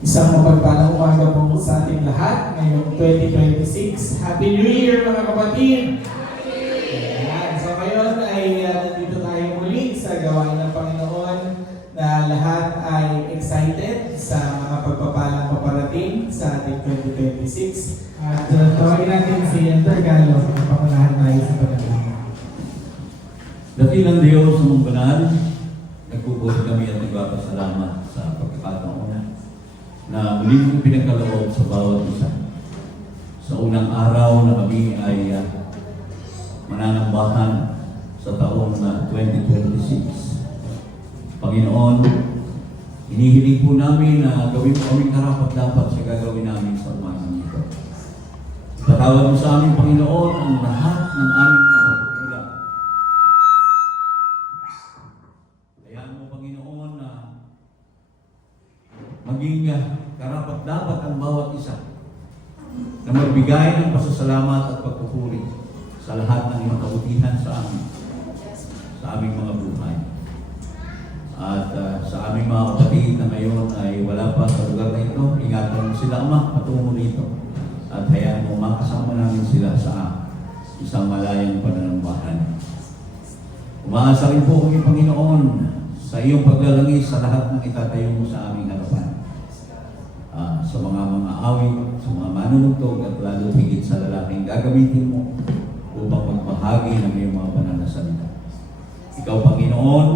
Isang mapagpalang umaga po sa ating lahat ngayong 2026. Happy New Year mga kapatid! Ayan. So ngayon ay nandito tayo muli sa gawain ng Panginoon na lahat ay excited sa mga pagpapalang paparating sa ating 2026. At tawagin natin si Enter Galo na pangunahan tayo sa pagkakas. Dakilang Diyos sa mong banal, nagpupulit kami at nagpapasalamat sa pagkakataon na muli mong pinagkaloob sa bawat isa. Sa unang araw na kami ay mananambahan sa taong 2026. Panginoon, hinihiling po namin na gawin mo kaming karapat-dapat sa gagawin namin sa umagang ito. Patawad mo sa aming Panginoon ang lahat ng aming mga pagkukulang. Hayaan mo, Panginoon, na maging karapat-dapat ang bawat isa na magbigay ng pasasalamat at pagpupuri sa lahat ng iyong kabutihan sa amin, sa aming mga buhay. At sa aming mga kapatid na ngayon ay wala pa sa lugar na ito, ingatan mo sila, Ama, patungo rito. At hayaan mo makasama namin sila sa isang malayang pananambahan. Umaasa rin po kami, Panginoon, sa iyong paglalangis sa lahat ng itatayo mo sa aming harapan. Sa mga awit, sa mga manunugtog at lalo higit sa lalaking gagamitin mo upang magbahagi ng iyong mga banal na salita. Ikaw, Panginoon,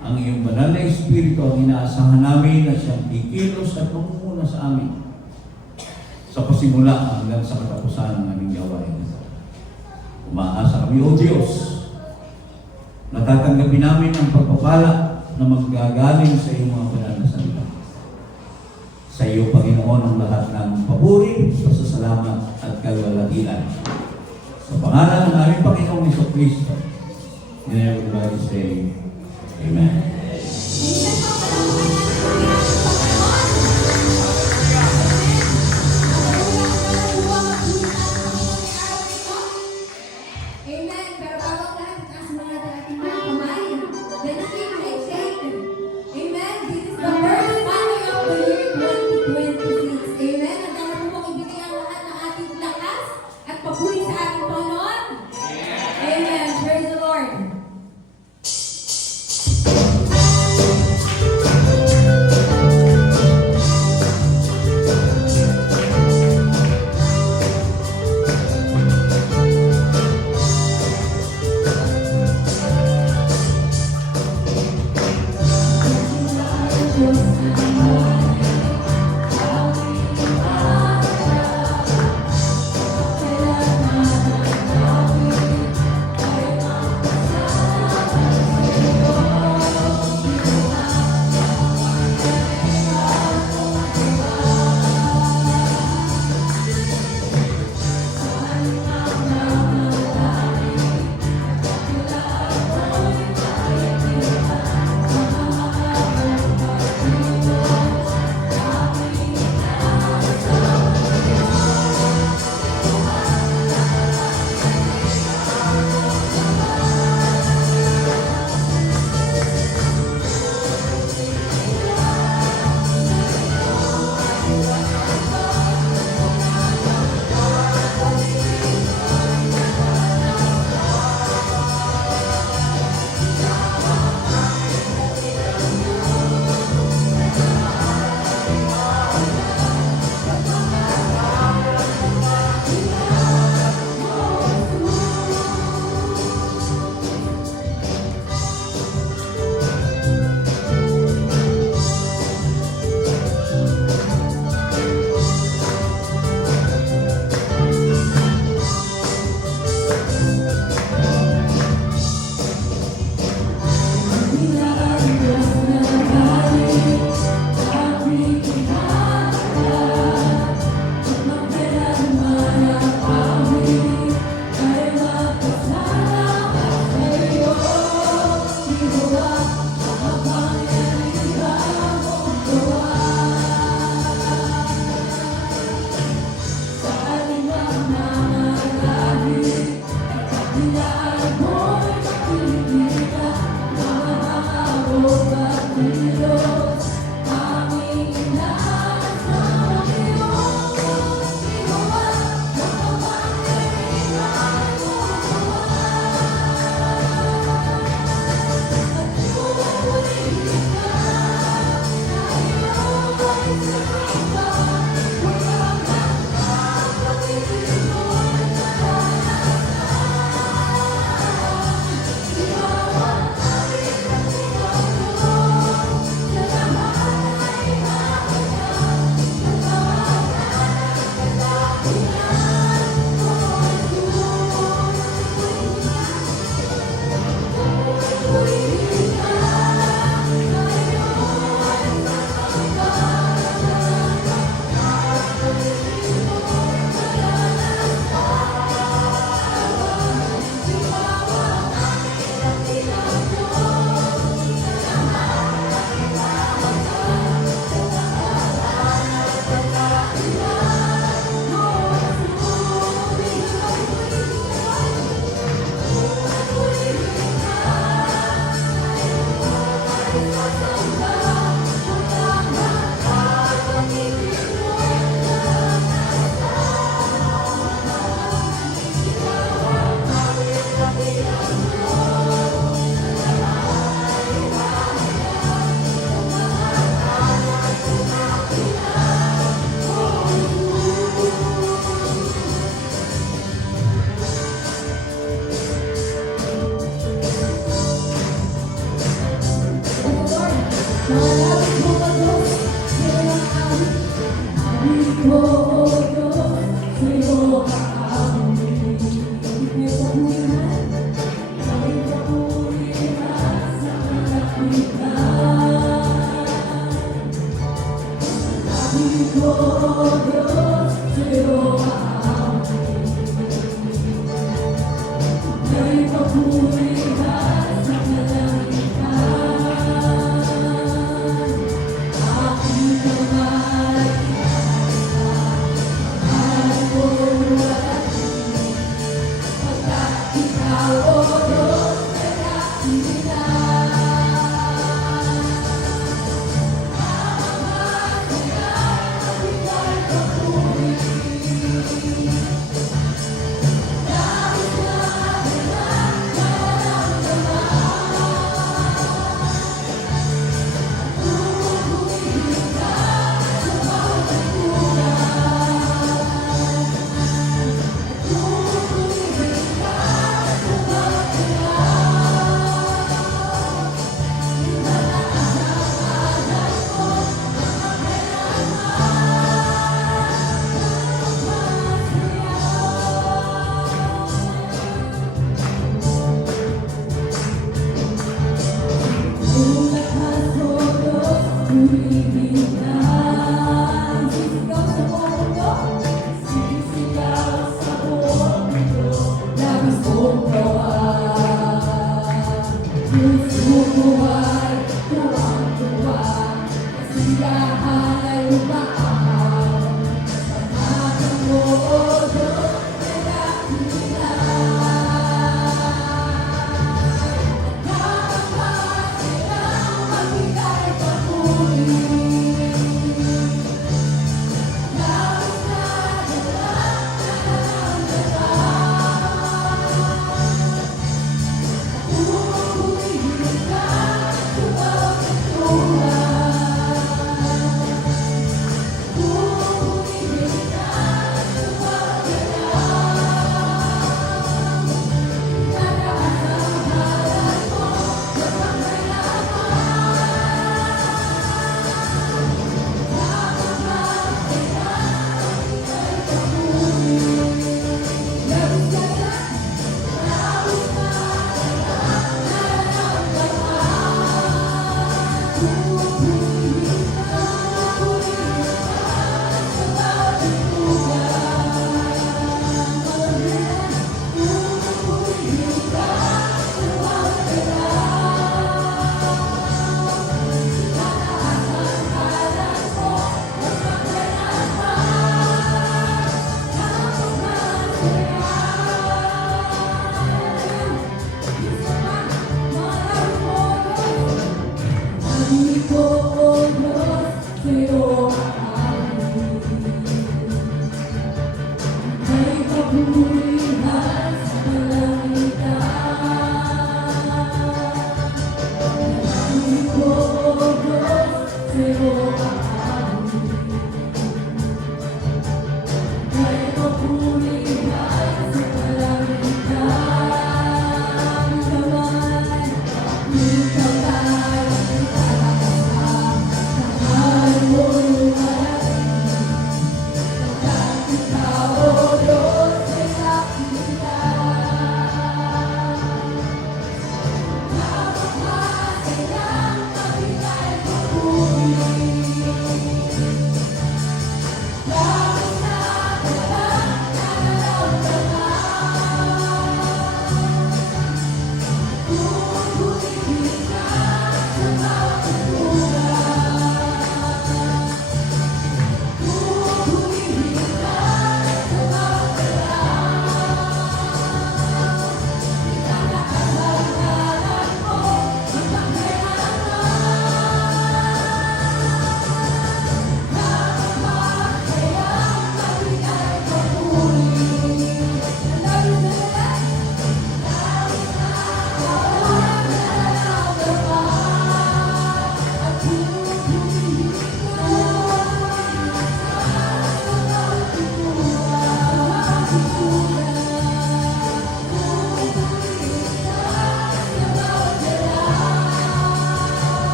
ang iyong banal na Espiritu ang inaasahan namin na siyang kikilos at mamumuna sa amin sa pasimula hanggang sa katapusan ng aming gawain. Umaasa kami, O Diyos, natatanggapin namin ang pagpapala na magagaling sa iyong mga banal na salita. Sa iyo, Panginoon, ang lahat ng papuri, pasasalamat at kalwalhatian. Sa pangalan ng aming Panginoong Jesucristo, in everybody say, Amen.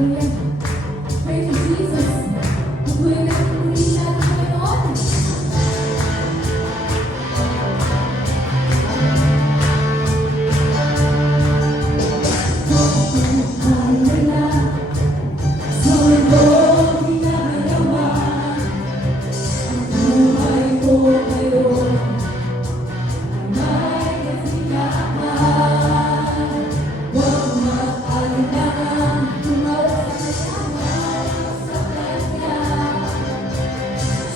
Hallelujah. Praise you, Jesus. Patuloy natin purihin natin, Panginoon. Hallelujah. Sa mundo ginagawa, ang buhay ko ngayon may kasiyahan. Huwag mag-alinlangan, tumawag sa Kanya.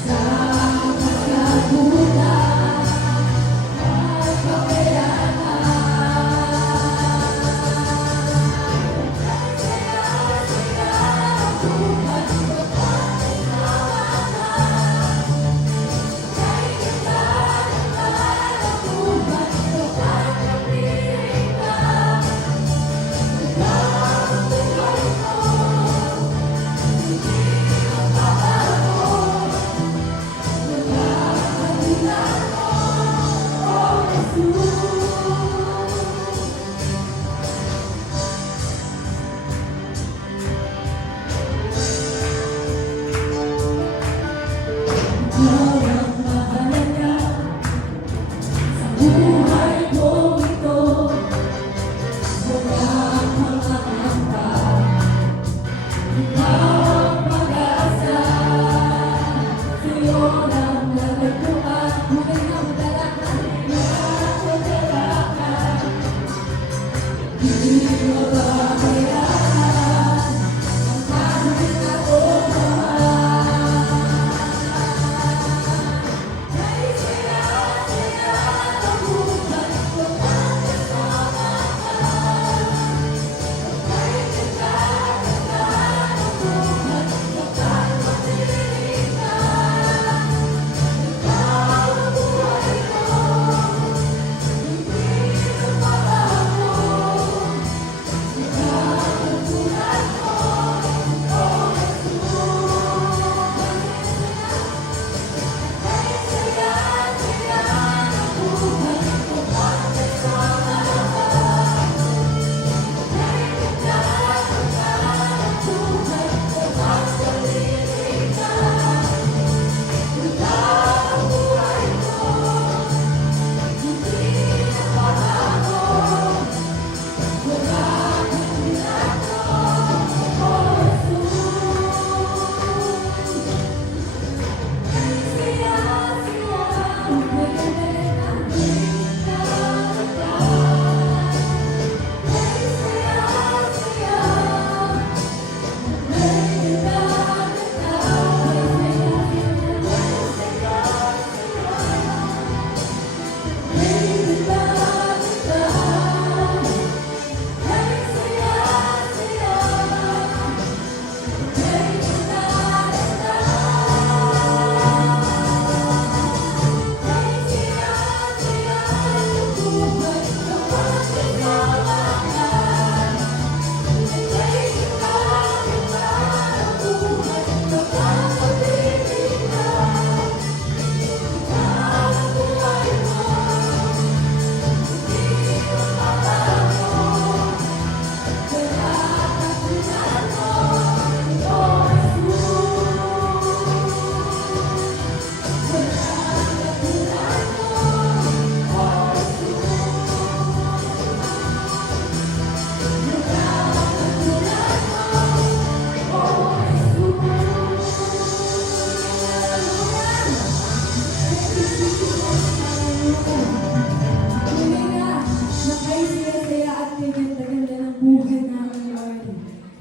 Sa kasagutan at kakayahan.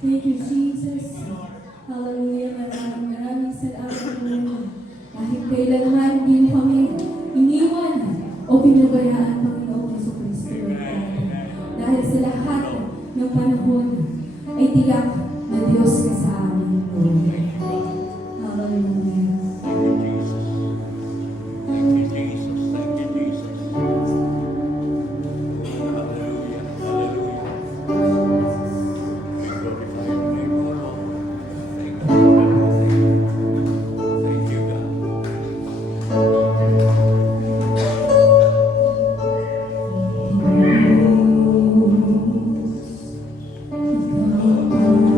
Thank you, Jesus. Hallelujah. Maraming salamat po. Kahit kailanman hindi mo kami iniwan o pinabayaan, Panginoong Jesucristo. Dahil sa lahat ng panahon ay tiyak na Diyos ka sa amin. Hallelujah. Thank you, Jesus. Thank you, Jesus. Hallelujah. Hallelujah. We glorify your name, O Lord. Thank you for everything. Thank you, God. Ikaw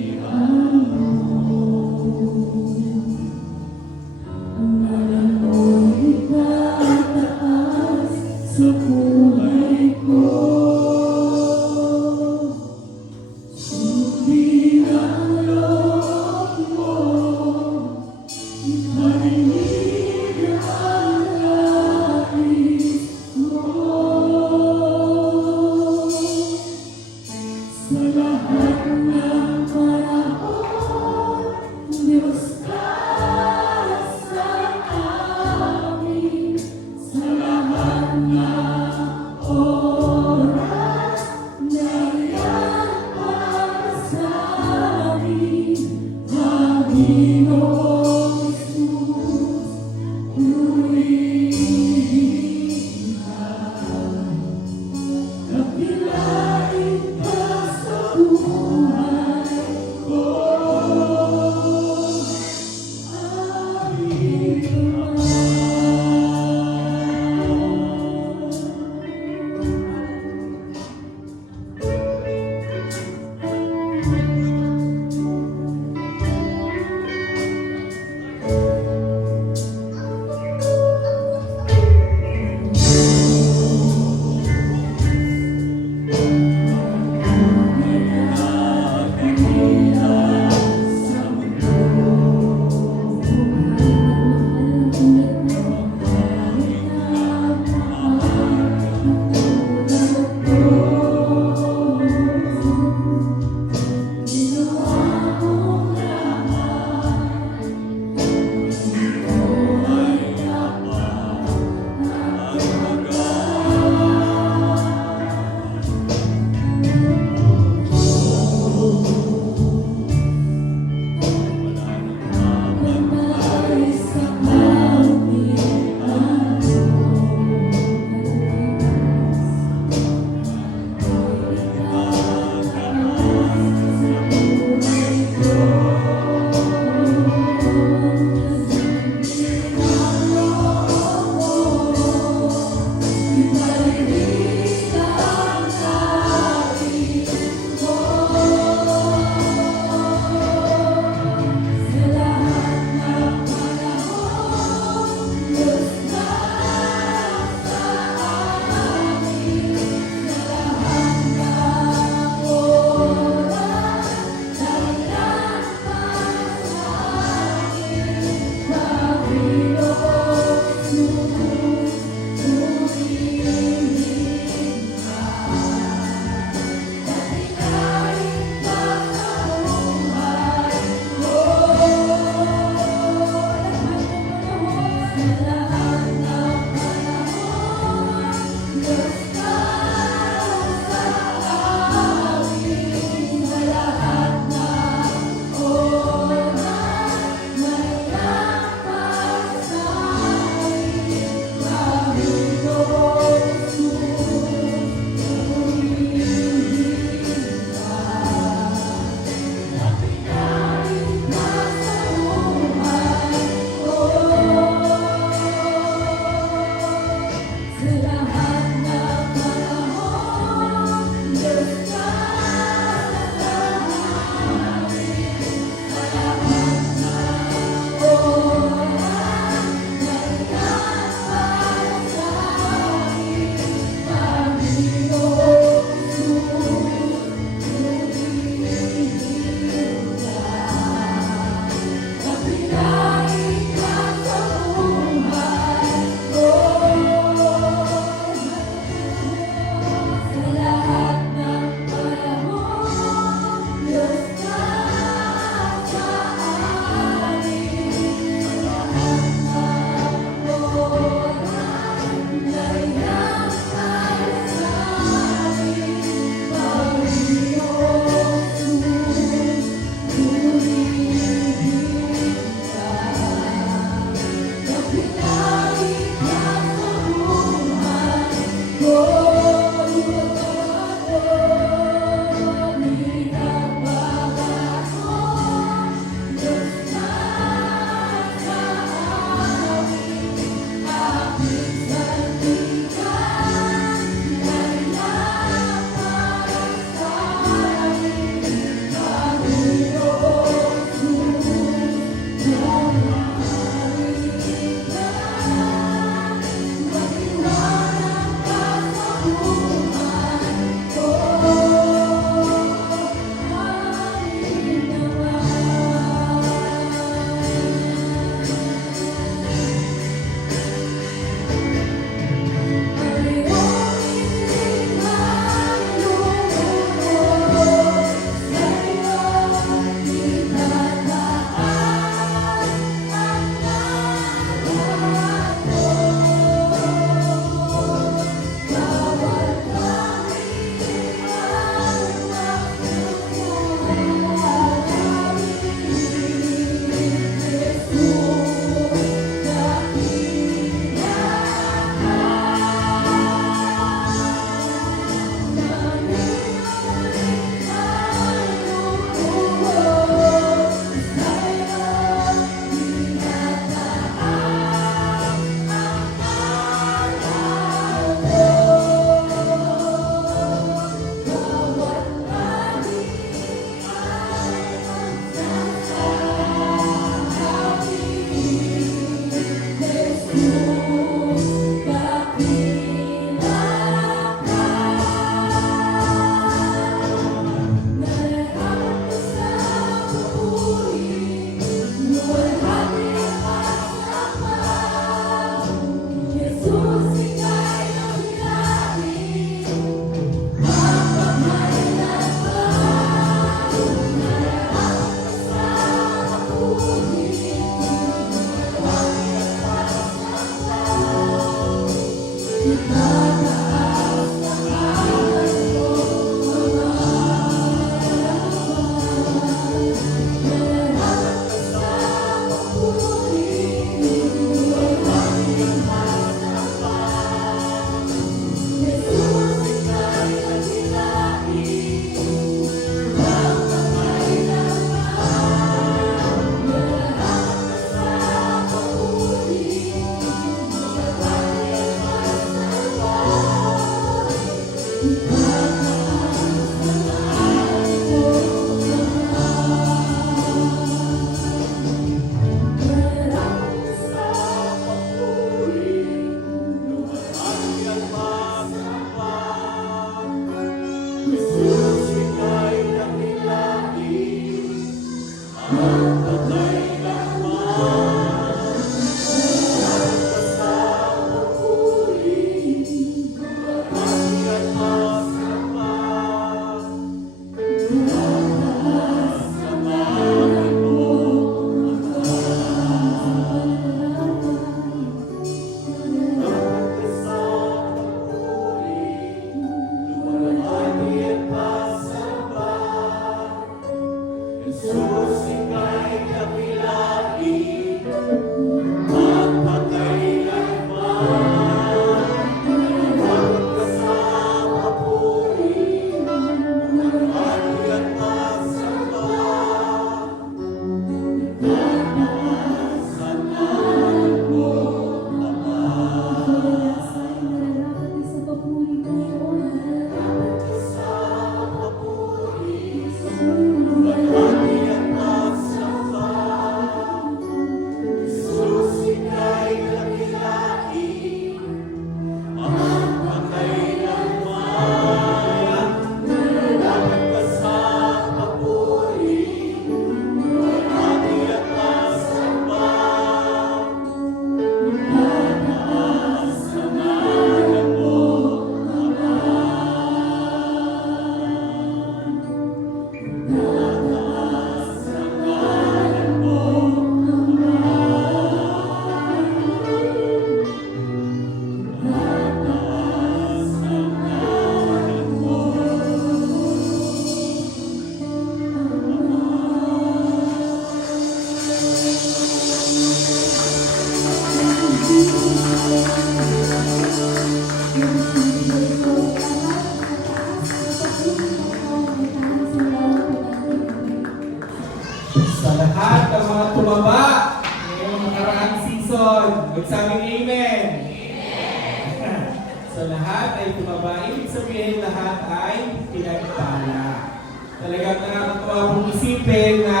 So lahat ay tumaba. Ibig sabihin lahat ay pinagpala. Talagang nakakatuwa pong isipin na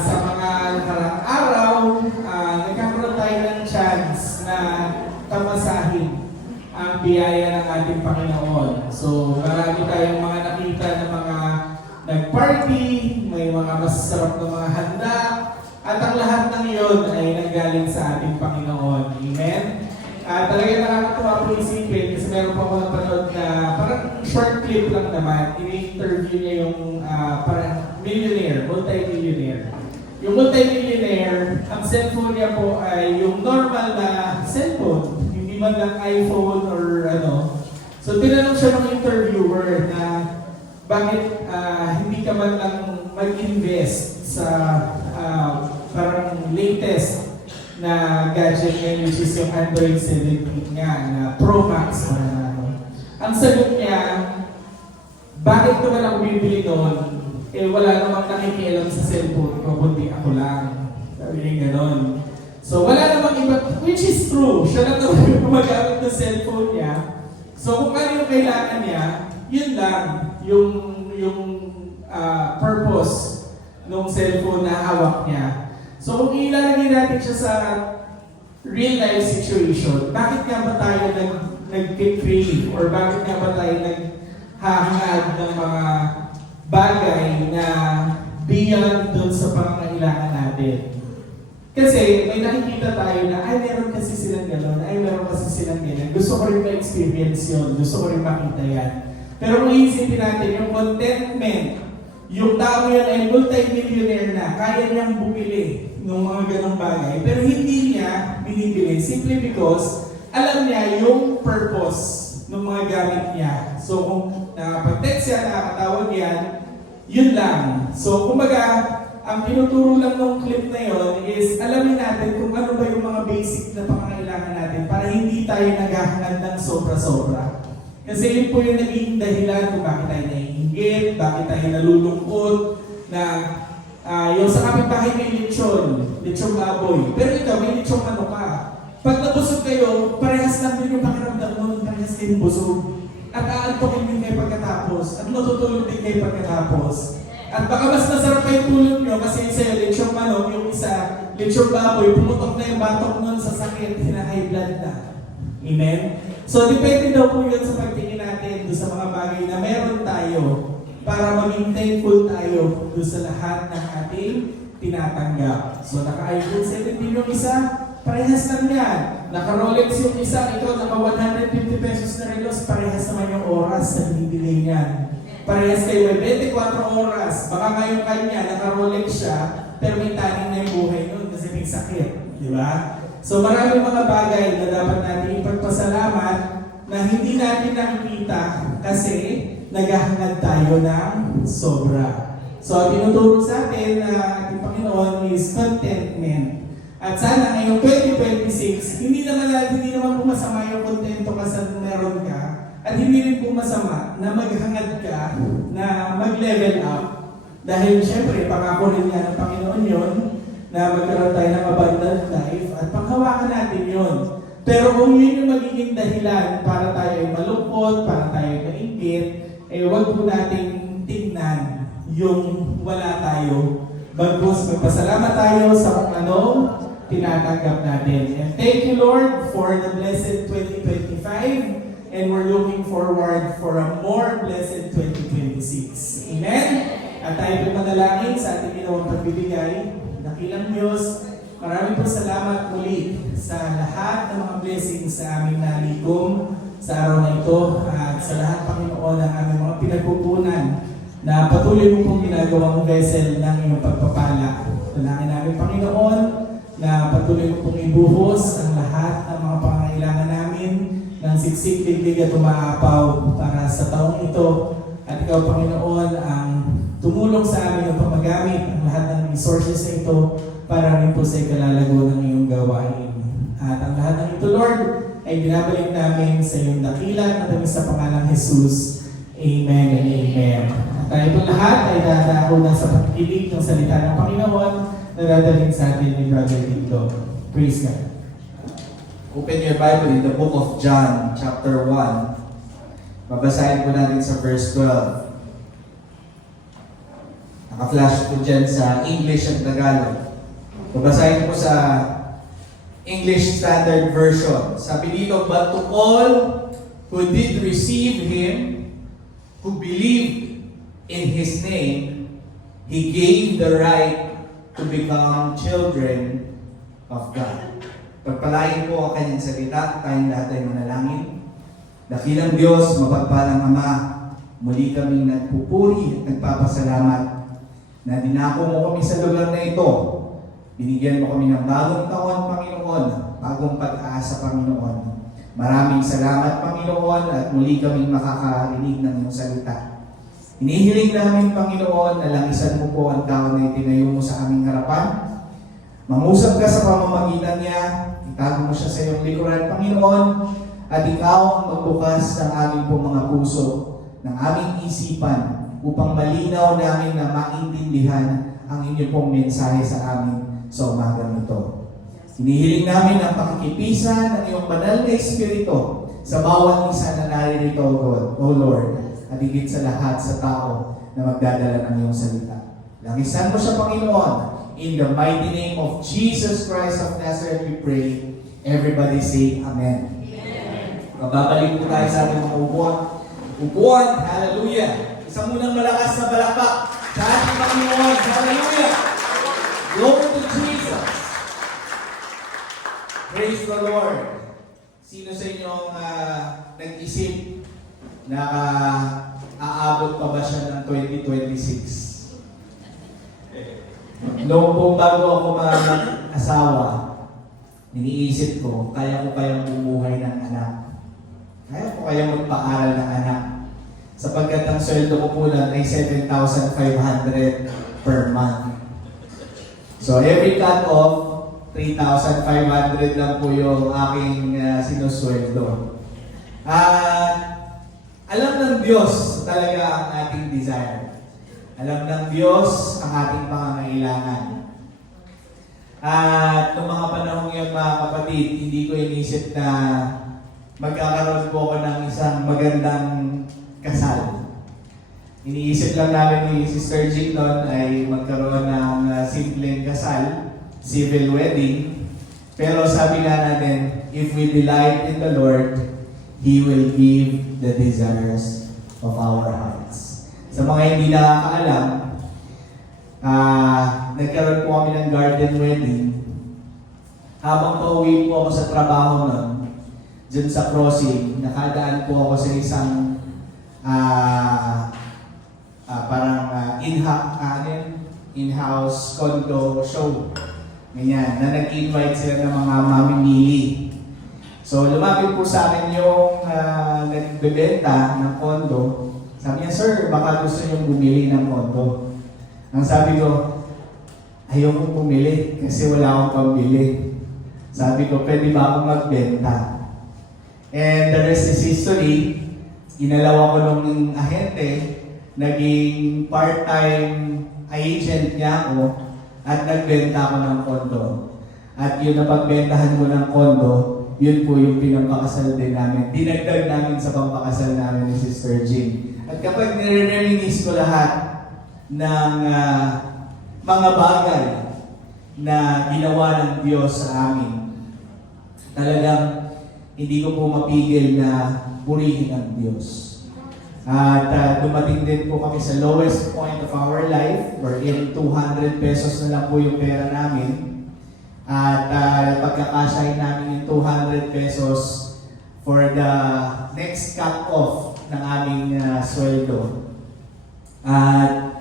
sa mga nakaraang araw, nagkakaroon tayo ng chance na tamasahin ang biyaya ng ating Panginoon. So marami tayong mga nakita na mga nag-party, may mga masasarap na mga handa, at ang lahat ng iyon ay nanggaling sa ating Panginoon. Amen? Talagang nakakatuwa po isipin kasi meron pa ako napanood na parang short clip lang naman. Ini-interview niya yung parang millionaire, multi-millionaire. Yung multi-millionaire, ang cellphone niya po ay yung normal na cellphone. Hindi man lang iPhone or ano. So tinanong siya ng interviewer na bakit hindi ka man lang mag-invest sa parang latest na gadget ngayon, which is yung Android 17 nga, na Pro Max. Ang sagot niya, bakit naman ako bibili noon? Eh wala namang nakikialam sa cellphone ko, kundi ako lang. Sabi niya gano'n. So wala namang iba, which is true. Siya lang naman yung gumagamit ng cellphone niya. So kung ano yung kailangan niya, yun lang yung purpose ng cellphone na hawak niya. So kung ilalagay natin siya sa real life situation, bakit nga ba tayo nag-crave or bakit nga ba tayo naghahangad ng mga bagay na beyond dun sa pangangailangan natin? Kasi may nakikita tayo na, ay meron kasi silang gano'n, ay meron kasi silang ganyan. Gusto ko rin ma-experience yun, gusto ko rin makita yan. Pero kung iisipin natin, yung contentment, yung tao yan ay multi-millionaire na, kaya niyang bumili ng mga ganong bagay, pero hindi niya binibili simply because alam niya yung purpose ng mga gamit niya. So kung nakapag-text siya, nakakatawag yan, yun lang. So kumbaga, ang tinuturo lang ng clip na yon is alamin natin kung ano ba yung mga basic na pangangailangan natin para hindi tayo naghahangad ng sobra-sobra. Kasi yun po yung naging dahilan kung bakit tayo naiinggit, bakit tayo nalulungkot, na yung sa kapitbahay may lechon baboy. Pero ikaw, may lechon ano ka. Pag nabusog kayo, parehas lang din yung pakiramdam mo, parehas din busog. At aantokin din kayo pagkatapos, at matutulog din kayo pagkatapos. At baka mas masarap kayo tulog nyo kasi sa'yo, lechon manok, yung isa, lechon baboy, pumutok na yung batok nun sa sakit, high blood na. Amen? So, depende daw po yun sa pagtingin natin doon sa mga bagay na meron tayo para maging thankful tayo doon sa lahat ng ating tinatanggap. So, naka-iPhone 17 yung isa, parehas lang yan. Naka-Rolex yung isa, ito, naka-150 pesos na relos, parehas naman yung oras na binibili niyan. Parehas kayo, may 24 oras. Baka ngayon kanya, naka-Rolex siya, pero may taning na yung buhay nun kasi may sakit. Di ba? So maraming mga bagay na dapat natin ipagpasalamat na hindi natin nakikita kasi naghahangad tayo ng sobra. So tinuturo sa atin na ating Panginoon is contentment. At sana ngayong 2026, hindi naman po masama yung kontento ka sa meron ka. At hindi rin po masama na maghangad ka na mag-level up. Dahil syempre, pangako rin nga ng Panginoon yun, na magkaroon tayo ng abundant life at panghawakan natin yun. Pero kung yun yung magiging dahilan para tayo ay malungkot, para tayo ay maingit, eh huwag po nating tingnan yung wala tayo. Bagkus, magpasalamat tayo sa kung ano tinatanggap natin. And thank you Lord for the blessed 2025 and we're looking forward for a more blessed 2026. Amen? At tayo po manalangin sa ating ginawang pagbibigay. Dakilang Diyos, maraming po salamat muli sa lahat ng mga blessings sa aming nalikom sa araw na ito at sa lahat, Panginoon, ng aming mga pinagpupunan na patuloy mo pong ginagawang vessel ng iyong pagpapala. Dalangin namin, Panginoon, na patuloy mo pong ibuhos ang lahat ng mga pangangailangan namin ng siksik, digdig at umaapaw para sa taong ito. At ikaw, Panginoon, ang tumulong sa amin upang magamit ang lahat ng resources na ito para rin po sa ikalalago ng iyong gawain. At ang lahat ng ito, Lord, ay binabalik namin sa iyong dakilan at kami sa pangalang Jesus. Amen and amen. At tayo po lahat ay dadako na sa pagkikilig ng salita ng Panginoon na dadalhin sa atin ni Brother Tito. Praise God. Open your Bible in the book of John, chapter 1. Babasahin po natin sa verse 12. Naka-flash po dyan sa English at Tagalog. Babasahin po sa English Standard Version. Sabi dito, "But to all who did receive Him, who believed in His name, He gave the right to become children of God." Pagpalain po ang kanyang salita, tayong lahat ay manalangin. Dakilang Diyos, mapagpalang Ama, muli kaming nagpupuri at nagpapasalamat na dinako mo kami sa lugar na ito. Binigyan mo kami ng bagong taon, Panginoon, bagong pag-asa, Panginoon. Maraming salamat, Panginoon, at muli kaming makakarinig ng iyong salita. Hinihiling namin, Panginoon, na langisan mo po ang tao na itinayo mo sa aming harapan. Mangusap ka sa pamamagitan niya, itago mo siya sa iyong likuran, Panginoon, at ikaw ang magbukas ng aming po mga puso, ng aming isipan, upang malinaw namin na maintindihan ang inyong pong mensahe sa amin sa umagang ito. Hinihiling namin ang pakikipisan ng iyong banal na Espiritu sa bawat isa na naririto, O Lord, at higit sa lahat sa tao na magdadala ng iyong salita. Langisan mo siya, Panginoon. In the mighty name of Jesus Christ of Nazareth, we pray. Everybody say Amen. Babalik po tayo sa ating mga upuan. Upuan, hallelujah. Isang munang malakas na balakpak sa ating Panginoon, hallelujah. Glory to Jesus. Praise the Lord. Sino sa inyong nag-isip na aabot pa ba siya ng 2026? Noong po bago ako mag-asawa, iniisip ko, kaya ko kayang bumuhay ng anak. Kaya ko kayang magpaaral ng anak. Sapagkat ang sweldo ko po lang ay 7,500 per month. So every cut-off, 3,500 lang po yung aking sinusweldo. Alam ng Diyos talaga ang ating desire. Alam ng Diyos ang ating pangangailangan. At noong mga panahon yun, mga kapatid, hindi ko inisip na magkakaroon po ako ng isang magandang kasal. Iniisip lang namin ni Sister Jean noon ay magkaroon ng simpleng kasal, civil wedding. Pero sabi nga natin, if we delight in the Lord, He will give the desires of our hearts. Sa mga hindi nakakaalam, nagkaroon po kami ng garden wedding. Habang pauwi po ako sa trabaho nun, dyan sa crossing, nakadaan po ako sa isang in-house condo show. Ganyan, na nag-invite sila ng mga mamimili. So lumapit po sa akin yung nagbebenta ng condo. Sabi niya, "Sir, baka gusto niyong bumili ng condo." Ang sabi ko, "Ayokong bumili kasi wala akong pambili." Sabi ko, "Pwede ba akong magbenta?" And the rest is history. Inalaw ko nung ahente, naging part-time agent niya ako, at nagbenta ako ng condo. At yun na pagbentahan ko ng condo, yun po yung pinapakasal din namin. Dinagdag namin sa pampakasal namin ni Sister Jean. At kapag nire-reminis ko lahat ng mga bagay na ginawa ng Diyos sa amin, talagang hindi ko po mapigil na purihin ang Diyos. At dumating din po kami sa lowest point of our life, wherein 200 pesos na lang po yung pera namin. At pagkakasyahin namin yung 200 pesos for the next cut-off ng aming sweldo. At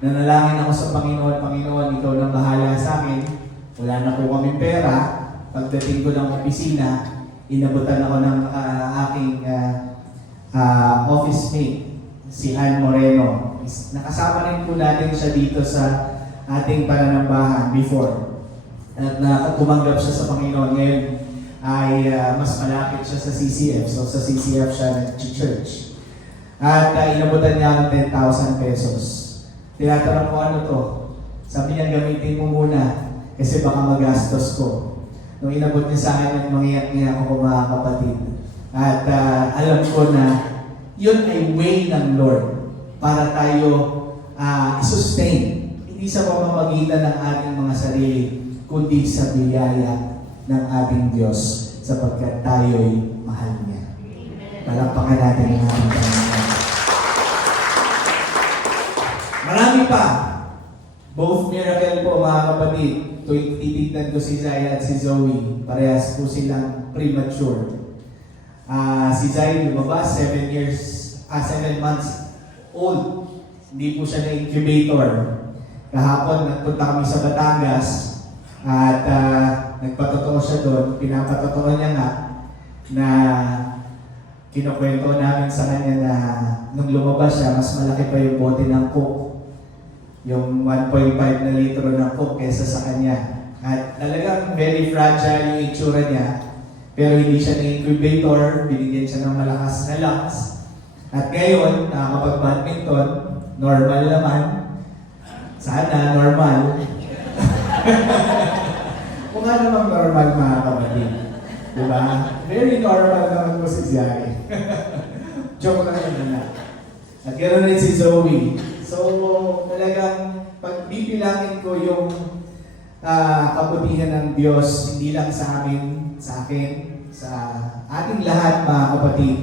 nanalangin ako sa Panginoon, "Panginoon, ikaw nang bahala sa akin. Wala na po kaming pera." Pagdating ko ng opisina, inabutan ako ng aking office mate, si Ann Moreno. Nakasama rin po natin siya dito sa ating pananambahan before. At tumanggap siya sa Panginoon. Ngayon ay mas malapit siya sa CCF. So sa CCF siya nag-church. At inabutan niya ng 10,000 pesos. Tinatanong ko, "Ano to?" Sabi niya, "Gamitin mo muna kasi baka magastos ko." Nung inabot niya sa akin, mangiyak-ngiyak ako mga kapatid. At alam ko na yun ay way ng Lord para tayo sustain. Hindi sa pamamagitan ng ating mga sarili, kundi sa biyaya ng ating Diyos sapagkat tayo'y mahal niya. Palakpakan natin ang ating Panginoon. Marami pa. Both miracle po mga kapatid. Titignan ko si Zaya at si Zoe. Parehas po silang premature. Si Zaya lumabas 7 months old. Hindi po siya na-incubator. Kahapon nagpunta kami sa Batangas at nagpatotoo siya doon. Pinapatotoo niya nga na kinukwento namin sa kanya na nung lumabas siya, mas malaki pa yung bote ng Coke. Yung 1.5 na litro ng Coke kesa sa kanya. At talagang very fragile yung itsura niya. Pero hindi siya na-incubator, binigyan siya ng malakas na lungs. At ngayon, nakakapag-badminton, normal naman. Sana, normal. Kung ano namang normal mga kapatid. Diba? Very normal naman po si Ziyari. Joke lang yun na. At ganoon rin si Zoe. So, talagang pag bibilangin ko yung kabutihan ng Diyos, hindi lang sa amin, sa akin, sa ating lahat mga kapatid,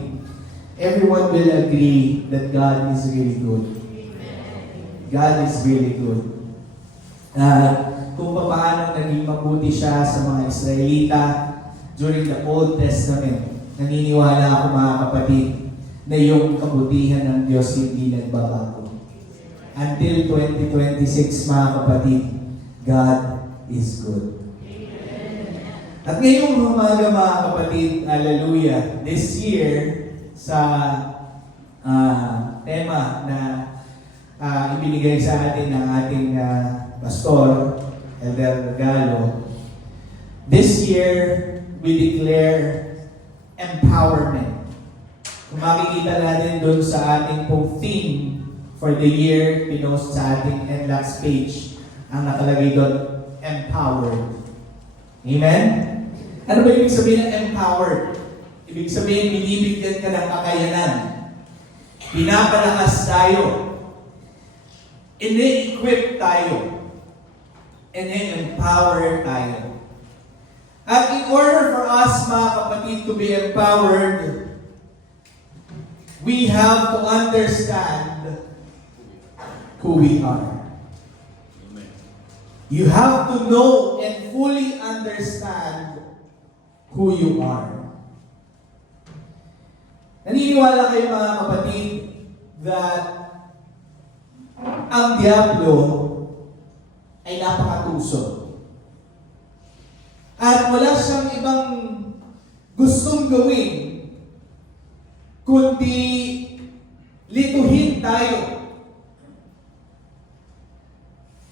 everyone will agree that God is really good. God is really good. Kung paano naging mabuti siya sa mga Israelita during the Old Testament, naniniwala ako mga kapatid na yung kabutihan ng Diyos hindi nagbabago. Until 2026 mga kapatid, God is good. At ngayong umaga mga kapatid, hallelujah, this year sa tema na ibinigay sa atin ng ating pastor, Elder Regalo, this year we declare empowerment. Kung makikita natin doon sa ating pong theme for the year, pinost sa ating end last page, ang nakalagay doon, empowered. Amen? Ano ba ibig sabihin ng empowered? Ibig sabihin, binibigyan ka ng kakayanan. Pinapalakas tayo. Ini-equip tayo. Ini-empower tayo. At in order for us, mga kapatid, to be empowered, we have to understand who we are. You have to know and fully understand who you are. Naniniwala kayo mga kapatid that ang Diablo ay napakatuso. At wala siyang ibang gustong gawin kundi lituhin tayo.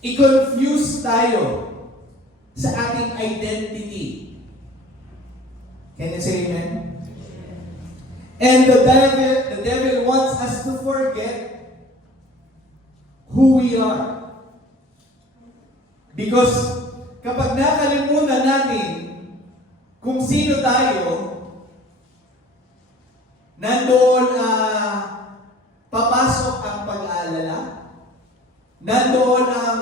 I-confuse tayo sa ating identity. Can you say amen? And the devil wants us to forget who we are. Because kapag nakalimutan natin kung sino tayo, nandoon papasok ang pag-aalala, nandoon ang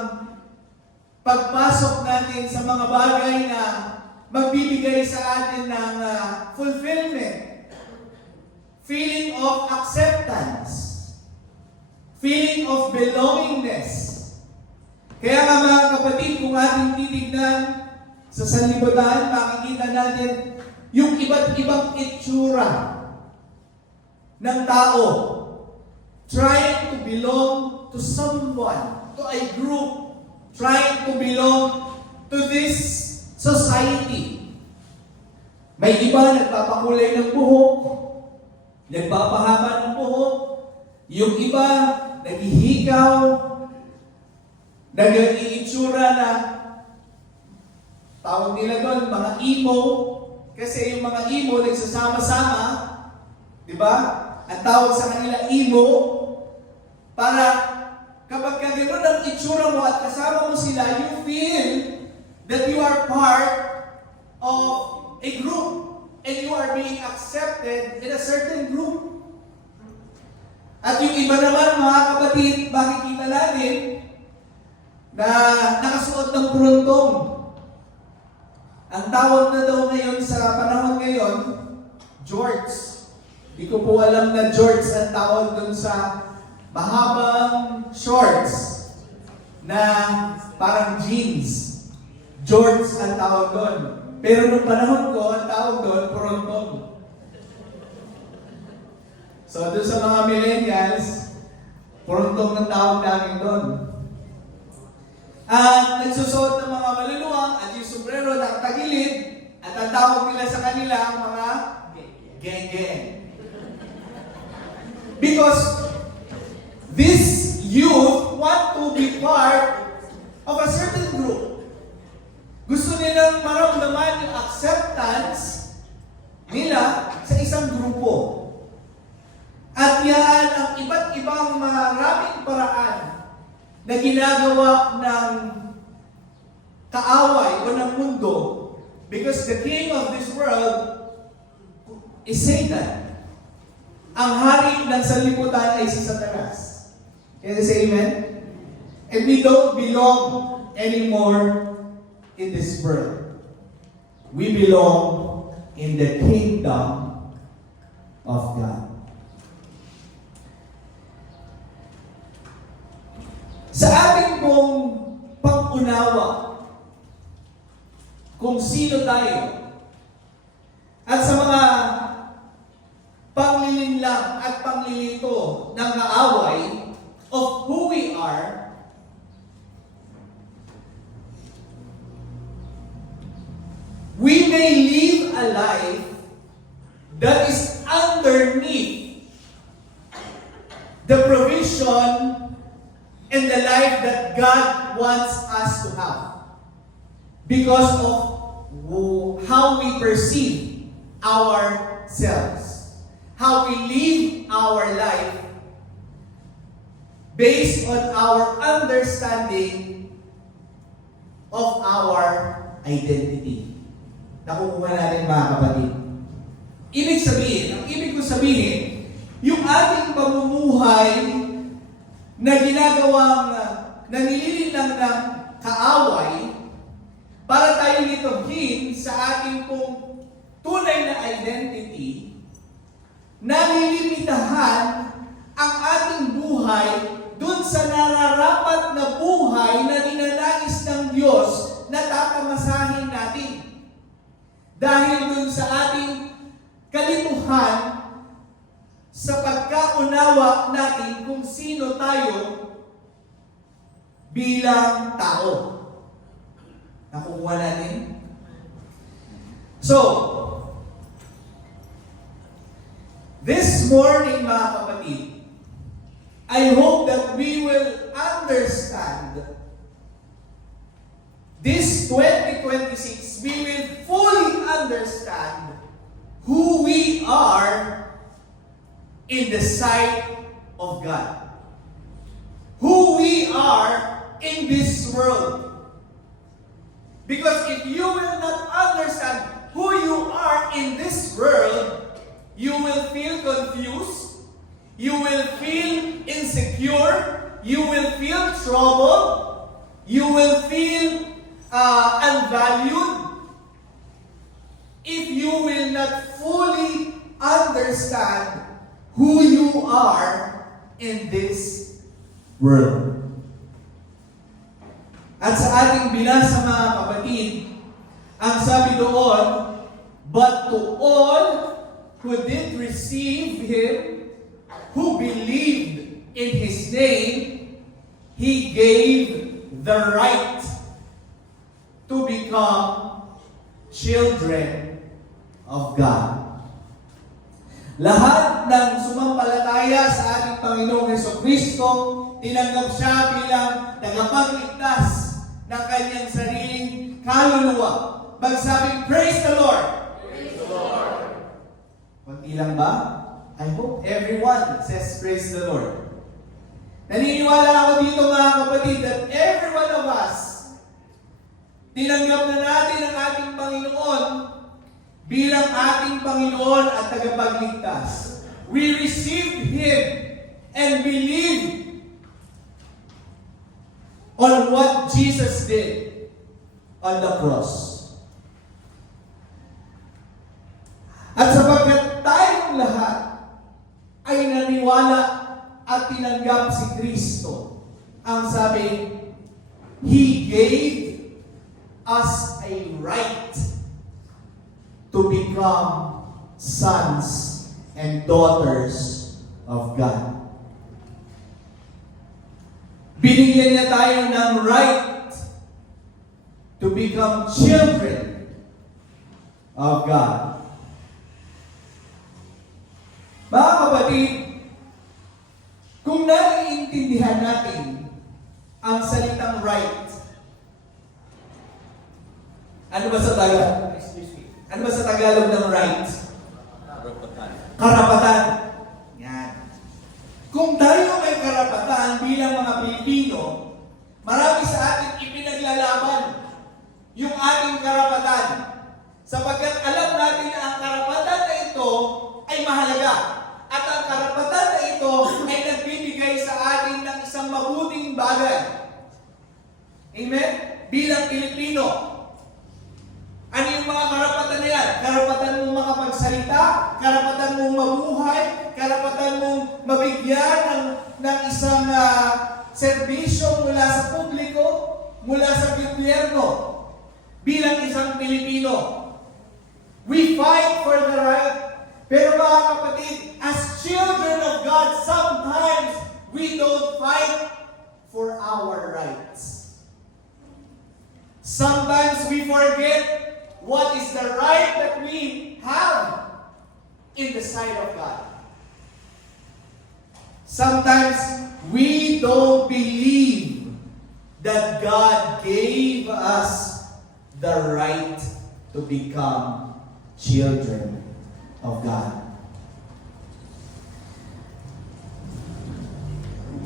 pagpasok natin sa mga bagay na magbibigay sa atin ng fulfillment, feeling of acceptance, feeling of belongingness. Kaya nga mga kapatid, kung ating titignan sa sanlibutan, makikita natin yung iba't ibang itsura ng tao trying to belong to someone, to a group, trying to belong to this society. May iba nagpapakulay ng buhok, nagpapahaba ng buhok, yung iba naghihikaw, nag-iitsura na tawag nila doon, mga emo, kasi yung mga emo nagsasama-sama, di ba? Ang tawag sa kanila emo, para kapag ganoon ang itsura mo at kasama mo sila, you feel that you are part of a group and you are being accepted in a certain group. At yung iba naman, mga kapatid, makikita natin na nakasuot ng pruntong. Ang tawag na daw ngayon sa panahon ngayon, jorts. Di ko po alam na jorts ang tawag dun sa mahabang shorts na parang jeans. Jorts ang tawag doon. Pero nung panahon ko, ang tawag doon, pruntong. So, doon sa mga millennials, pruntong ang tawag namin doon. At nagsusuot ng mga maluluwang at yung sombrero nakatagilid at ang tawag nila sa kanila ang mga geng-geng. Because these youth want to be part of a certain group. Gusto nilang maramdaman yung acceptance nila sa isang grupo. At yan ang iba't ibang maraming paraan na ginagawa ng kaaway o ng mundo because the king of this world is Satan. Ang hari ng sanlibutan ay si Satanas. Can you say amen? And we don't belong anymore in this world. We belong in the kingdom of God. Sa ating pong pag-unawa kung sino tayo at sa mga panglilinlang at panglilito ng kaaway of who we are, we may live a life that is underneath the provision and the life that God wants us to have because of how we perceive ourselves, how we live our life based on our understanding of our identity. Nakukuha natin mga kapatid. Ang ibig ko sabihin, yung ating pamumuhay na ginagawang nanililang ng kaaway para tayo lituhin sa ating pong tunay na identity, nalilimitahan ang ating buhay dun sa nararapat na buhay na ninanais ng Diyos na tatamasahin natin. Dahil dun sa ating kalituhan sa pagkaunawa natin kung sino tayo bilang tao. Nakukuha natin? So, this morning mga kapatid, I hope that we will understand this 2026, we will fully understand who we are in the sight of God. Who we are in this world. Because if you will not understand who you are in this world, you will feel confused, you will feel insecure, you will feel troubled, you will feel unvalued if you will not fully understand who you are in this world. At sa ating binasa mga kapatid, ang sabi doon, but to all who did receive Him, who believed in His name, He gave the right to become children of God. Lahat ng sumampalataya sa ating Panginoong Jesucristo, tinanggap siya bilang tagapagligtas ng kanyang sariling kaluluwa. Magsabing, praise the Lord! Praise the Lord! Kunti lang ba? I hope everyone says praise the Lord. Naniniwala ako dito mga kapatid that every one of us Tinanggap na natin ang ating Panginoon bilang ating Panginoon at tagapagligtas. We received Him and believed on what Jesus did on the cross. At sapagkat tayong lahat ay naniwala at tinanggap si Kristo, ang sabi, He gave us a right to become sons and daughters of God. Binigyan niya tayo ng right to become children of God. Mga kapatid, kung naiintindihan natin ang salitang right, ano ba sa Tagalog? Ano ba sa Tagalog ng right? Karapatan. Yan. Kung tayo may karapatan bilang mga Pilipino, marami sa atin ipinaglalaban yung ating karapatan. Sapagkat alam natin na ang karapatan na ito ay mahalaga. At ang karapatan na ito ay nagbibigay sa atin ng isang mabuting bagay. Amen? Bilang Pilipino. Ano yung mga karapatan na yan? Karapatan mong makapagsalita, karapatan mong mabuhay, karapatan mong mabigyan ng isang serbisyo mula sa publiko, mula sa gobyerno, bilang isang Pilipino. We fight for the right. Pero mga kapatid, as children of God, sometimes we don't fight for our rights. Sometimes we forget what is the right that we have in the sight of God. Sometimes we don't believe that God gave us the right to become children of God.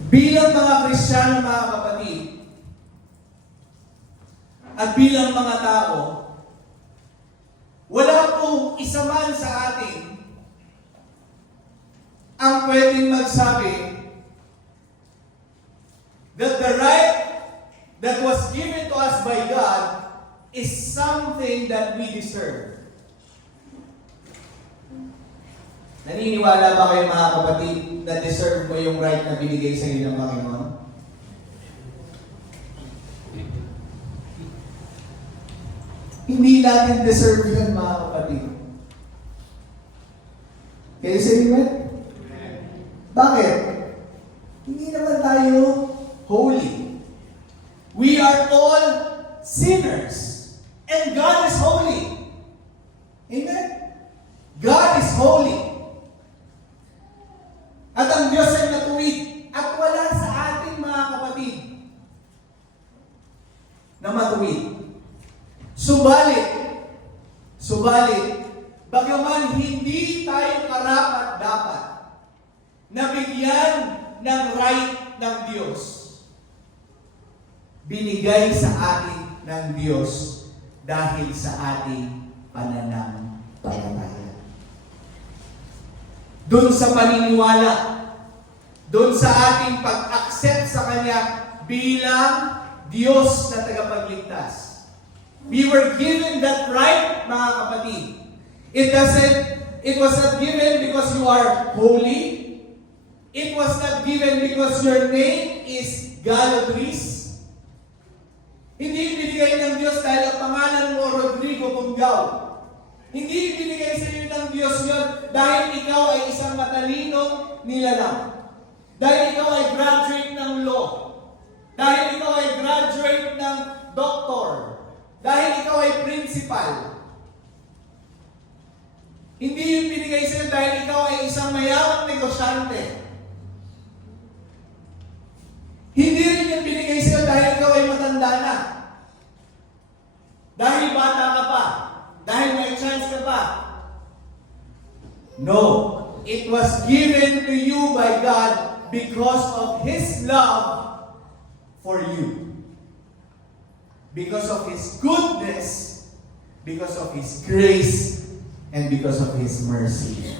Bilang mga Kristiyano, mga kapatid, at bilang mga tao, wala pong isa man sa atin ang pwedeng magsabi that the right that was given to us by God is something that we deserve. Naniniwala ba kayo mga kapatid na deserve mo yung right na binigay sa iyo ng Panginoon? Hindi natin deserve yun, mga kapatid. Kayo sa inyo? Bakit? Hindi naman tayo holy. We are all sinners. And God is holy. Amen? God is holy. At ang Diyos ay matuwid. At wala sa ating mga kapatid na matuwid. Subalit, bagaman hindi tayo karapat-dapat na bigyan ng right ng Diyos, binigay sa atin ng Diyos dahil sa ating pananampalataya. Doon sa paniniwala, doon sa ating pag-accept sa Kanya bilang Diyos na tagapagligtas. We were given that right, mga kapatid. It was not given because you are holy. It was not given because your name is Galodris. Hindi binigay ng Diyos dahil ang pangalan mo Rodrigo Bungaw. Hindi binigay sa iyo ng Diyos yun dahil ikaw ay isang matalinong nilalang. Dahil ikaw ay graduate ng law. Dahil ikaw ay graduate ng doctor. Dahil ikaw ay principal. Hindi yung binigay sa iyo dahil ikaw ay isang mayamang negosyante. Hindi rin yung binigay sa iyo dahil ikaw ay matanda na. Dahil bata ka pa. Dahil may chance ka pa. No. It was given to you by God because of His love for you. because of His goodness, because of His grace, and because of His mercy.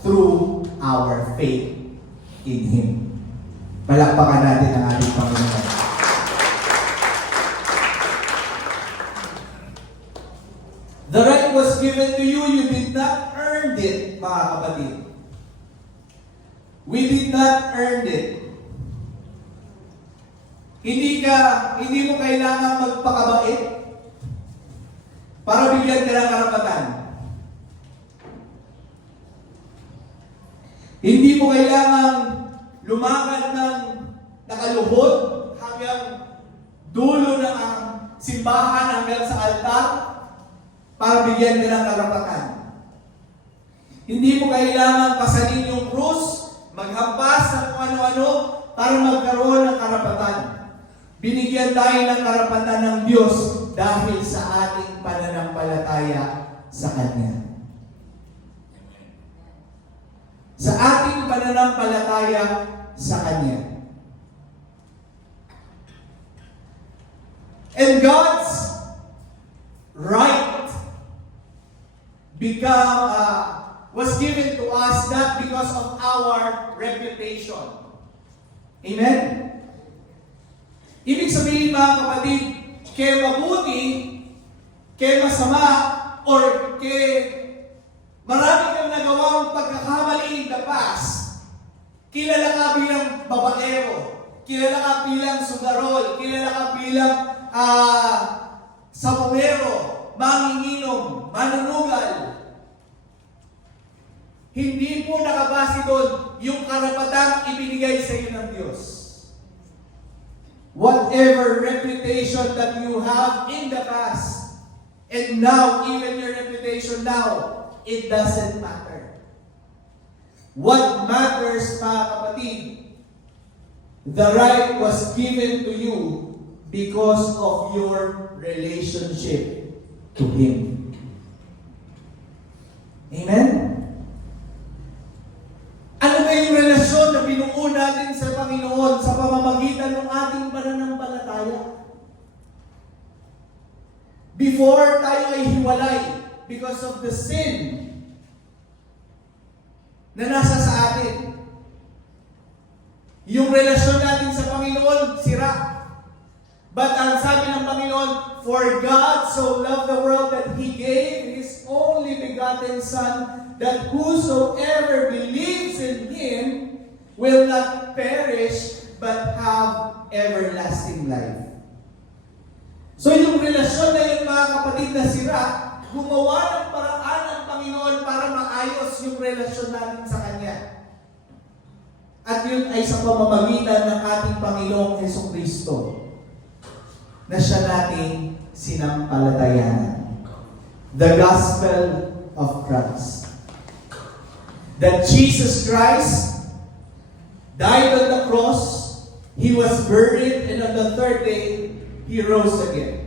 Through our faith in Him. Palakpakan natin ang ating Panginoon. The right was given to you. You did not earn it, mga kapatid. We did not earn it. Hindi mo kailangan magpakabait para bigyan ka ng karapatan. Hindi mo kailangan lumakad ng nakaluhod hanggang dulo ng simbahan, hanggang sa altar para bigyan ka ng karapatan. Hindi mo kailangan pasanin yung krus, maghampas ng kung ano-ano para magkaroon ng karapatan. Binigyan tayo ng karapatan ng Diyos dahil sa ating pananampalataya sa Kanya. Sa ating pananampalataya sa Kanya. And God's right was given to us not because of our reputation. Amen? Ibig sabihin, mga kapatid, kaya mabuti, kaya masama, or kaya marami kang nagawang pagkakamali in the past, kilala ka bilang babaero, kilala ka bilang sugarol, kilala ka bilang sabongero, manginginom, manunugal. Hindi po nakabase doon yung karapatang ibinigay sa iyo ng Diyos. Whatever reputation that you have in the past, and now, even your reputation now, it doesn't matter. What matters, mga kapatid, the right was given to you because of your relationship to Him. Amen? Ano ba yung relasyon na binuo natin sa Panginoon sa pamamagitan ng ating pananampalataya? Before tayo ay hiwalay because of the sin na nasa sa atin. Yung relasyon natin sa Panginoon, sira. But ang sabi ng Panginoon, for God so loved the world that He gave His only begotten Son, that whosoever believes in Him will not perish but have everlasting life. So yung relasyon na yun, mga kapatid, na sira, gumawa ng paraan ng Panginoon para maayos yung relasyon natin sa Kanya. At yun ay sa pamamagitan ng ating Panginoong Hesukristo na siya nating sinampalatayanan. The Gospel of Christ. That Jesus Christ died on the cross, He was buried, and on the third day, He rose again.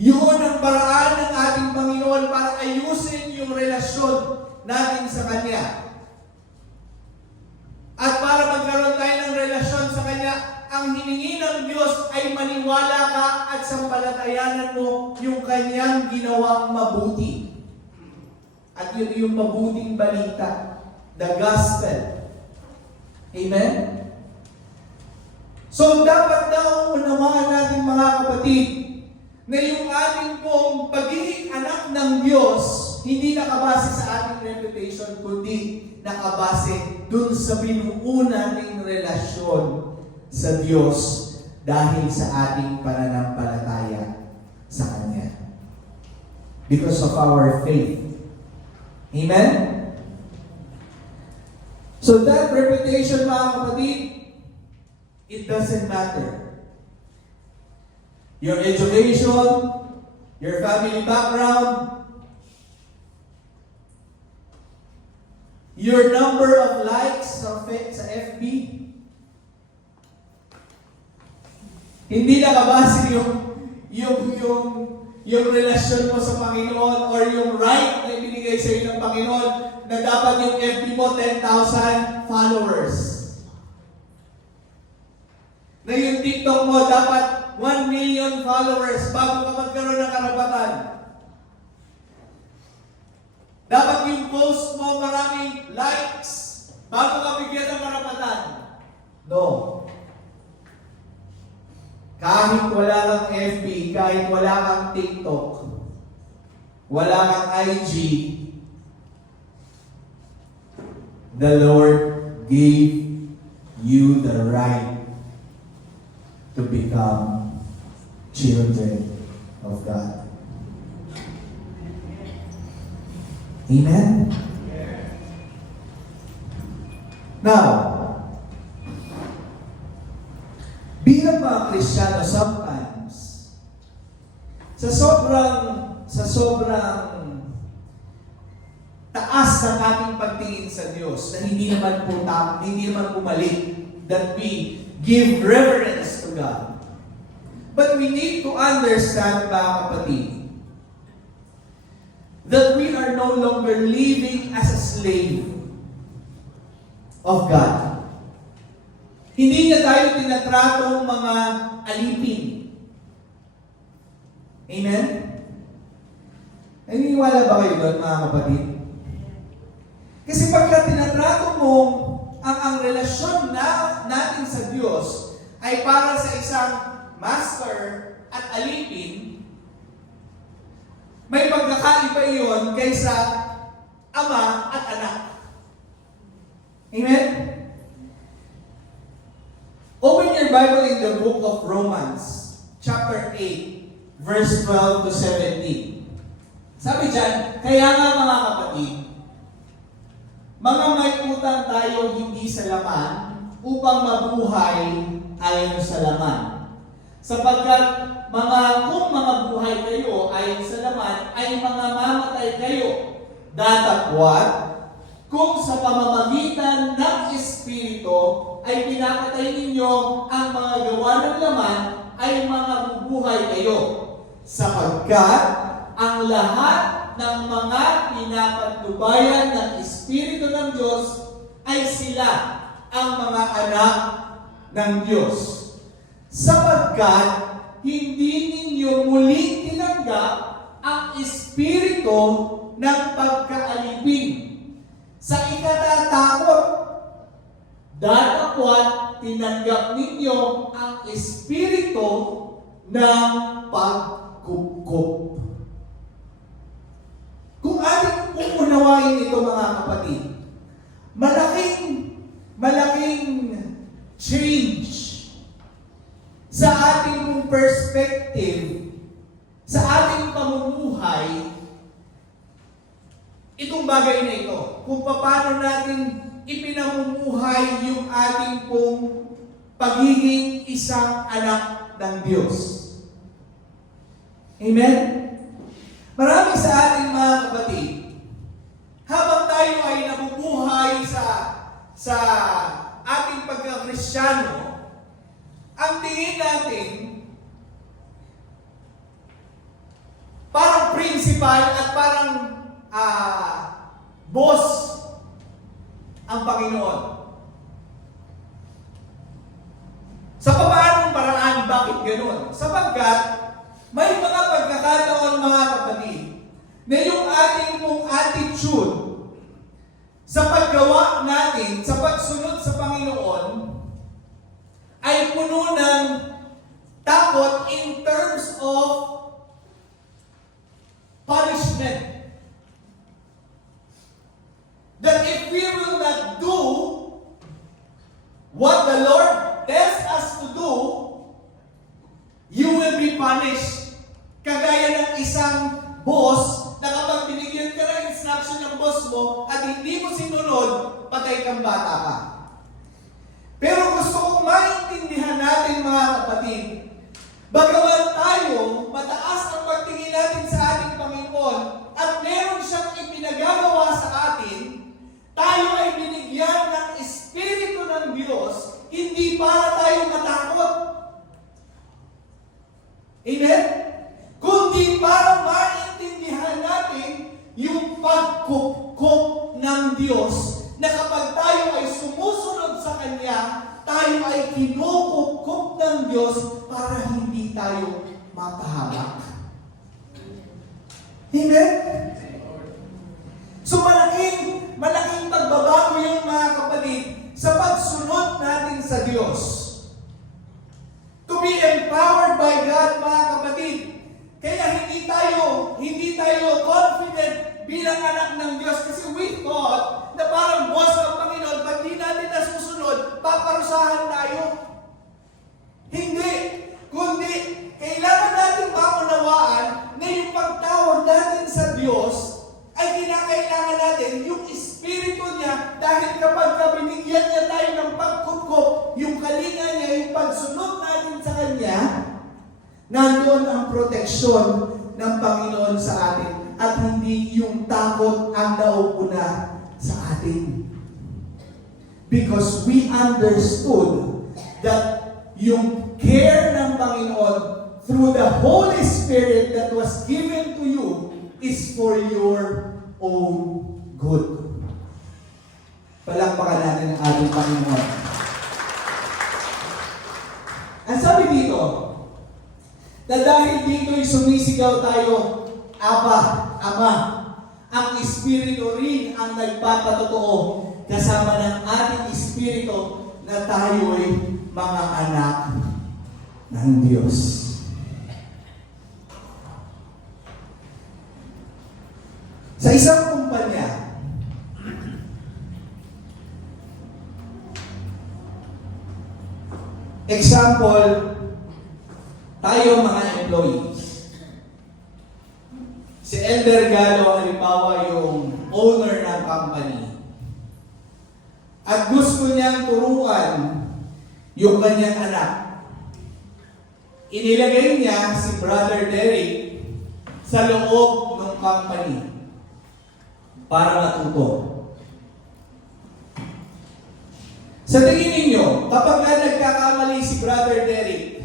Yun ang paraan ng ating Panginoon para ayusin yung relasyon natin sa Kanya. At para magkaroon tayo ng relasyon sa Kanya, ang hiningi ng Diyos ay maniwala ka at sampalatayanan mo yung Kanyang ginawang mabuti. At yun yung mabuting balita, the gospel. Amen? So dapat daw unawaan natin, mga kapatid, na yung ating pong pagiging anak ng Diyos, hindi nakabase sa ating reputation, kundi nakabase dun sa binuo nating relasyon sa Diyos dahil sa ating pananampalataya sa Kanya. Because of our faith. Amen? So that reputation, mga kapatid, it doesn't matter. Your education, your family background, your number of likes sa FB, hindi nakabase yung relasyon mo sa Panginoon or yung right na ibinigay sa iyo ng Panginoon na dapat yung FB mo 10,000 followers. Na yung TikTok mo dapat 1 million followers bago ka magkaroon ng karapatan. Dapat yung post mo maraming likes bago ka bigyan ng karapatan. No. Kahit wala kang FB, kahit wala kang TikTok, wala kang IG, the Lord gave you the right to become children of God. Amen? Now, bilang mga Kristiyano, sometimes, sa sobrang taas ng ating pagtingin sa Diyos, na hindi naman po mali, that we give reverence to God. But we need to understand, mga kapatid, that we are no longer living as a slave of God. Hindi niya tayo tinatratong mga alipin. Amen? Naniniwala ba kayo doon, mga kapatid? Kasi pagka tinatrato mo ang relasyon natin sa Diyos ay para sa isang master at alipin, may pagkakaiba iyon kaysa ama at anak. Amen? Open your Bible in the book of Romans, chapter 8, verse 12 to 17. Sabi dyan, kaya nga mga kapatid, mga may utang tayo hindi sa laman upang mabuhay ayon sa laman. Sapagkat kung mga buhay kayo ayon sa laman, ay mga mamatay kayo. Datapwat, kung sa pamamagitan ng Espiritu ay pinapatay ninyo ang mga gawa ng laman, ay mga bubuhay kayo. Sapagkat ang lahat ng mga pinapatnubayan ng Espiritu ng Diyos ay sila ang mga anak ng Diyos. Sapagkat hindi ninyo muling tinanggap ang Espiritu ng pagkaalipin sa ikatatakot. Datapwat tinanggap ninyo ang Espiritu ng pagkukup. Kung ating uunawain ito, mga kapatid, malaking change sa ating perspective, sa ating pamumuhay, itong bagay na ito. Kung paano natin ipinamumuhay yung ating pong pagiging isang anak ng Diyos. Amen? Marami sa ating mga kapatid, habang tayo ay nabubuhay sa ating pagka-Kristyano, ang tingin natin parang principal at parang boss ang Panginoon. Sa paanong paraan, bakit ganoon? Sapagkat may mga pagkakataon, mga kapatid, na yung ating pong attitude sa paggawa natin, sa pagsunod sa Panginoon, ay puno ng takot in terms of punishment. That if we will not do what the Lord tells us to do, you will be punished. Kagaya ng isang boss na kapag binigyan ka ng instruction ng boss mo at hindi mo sinunod, patay kang bata ka. Pero gusto kong maintindihan natin, mga kapatid, bagaman tayo, mataas ang pagtingin natin sa ating Panginoon at meron siyang ipinagagawa sa atin, tayo ay binigyan ng Espiritu ng Diyos, hindi para tayo matakot. Amen? Kundi para maintindihan natin yung pagkukup ng Diyos na kapag tayo ay sumusunod sa Kanya, tayo ay kinukukup ng ng Diyos para hindi tayo mapahamak. Amen? So malaking pagbabago yung mga kapatid sa pagsunod natin sa Diyos. To be empowered by God, mga kapatid. Kaya hindi tayo confident bilang anak ng Diyos kasi we thought na parang boss ng Panginoon, pag di natin nasusunod, paparusahan tayo. Hindi. Kundi, kailangan natin maunawaan na yung pagtawag natin sa Diyos ay kinakailangan natin yung Espiritu niya dahil kapag binigyan niya tayo ng pagkukup, yung kalinga niya, yung pagsunod natin sa Kanya, nandoon ang proteksyon ng Panginoon sa atin at hindi yung takot ang nauuna sa atin. Because we understood that yung care ng Panginoon through the Holy Spirit that was given to you is for your own good. Palakpakan natin ang ating Panginoon. Ang sabi dito, na dahil dito'y sumisigaw tayo, Aba, Ama, ang Espiritu rin ang nagpapatotoo kasama ng ating Espiritu na tayo'y mga anak ng Diyos. Sa isang kumpanya, example, tayo mga employees. Si Elder Galo, halimbawa yung owner ng company. At gusto niyang turuan yung kanyang anak. Inilagay niya si Brother Derek sa loob ng company para matuto. Sa tingin ninyo, kapag nagkakamali si Brother Derek,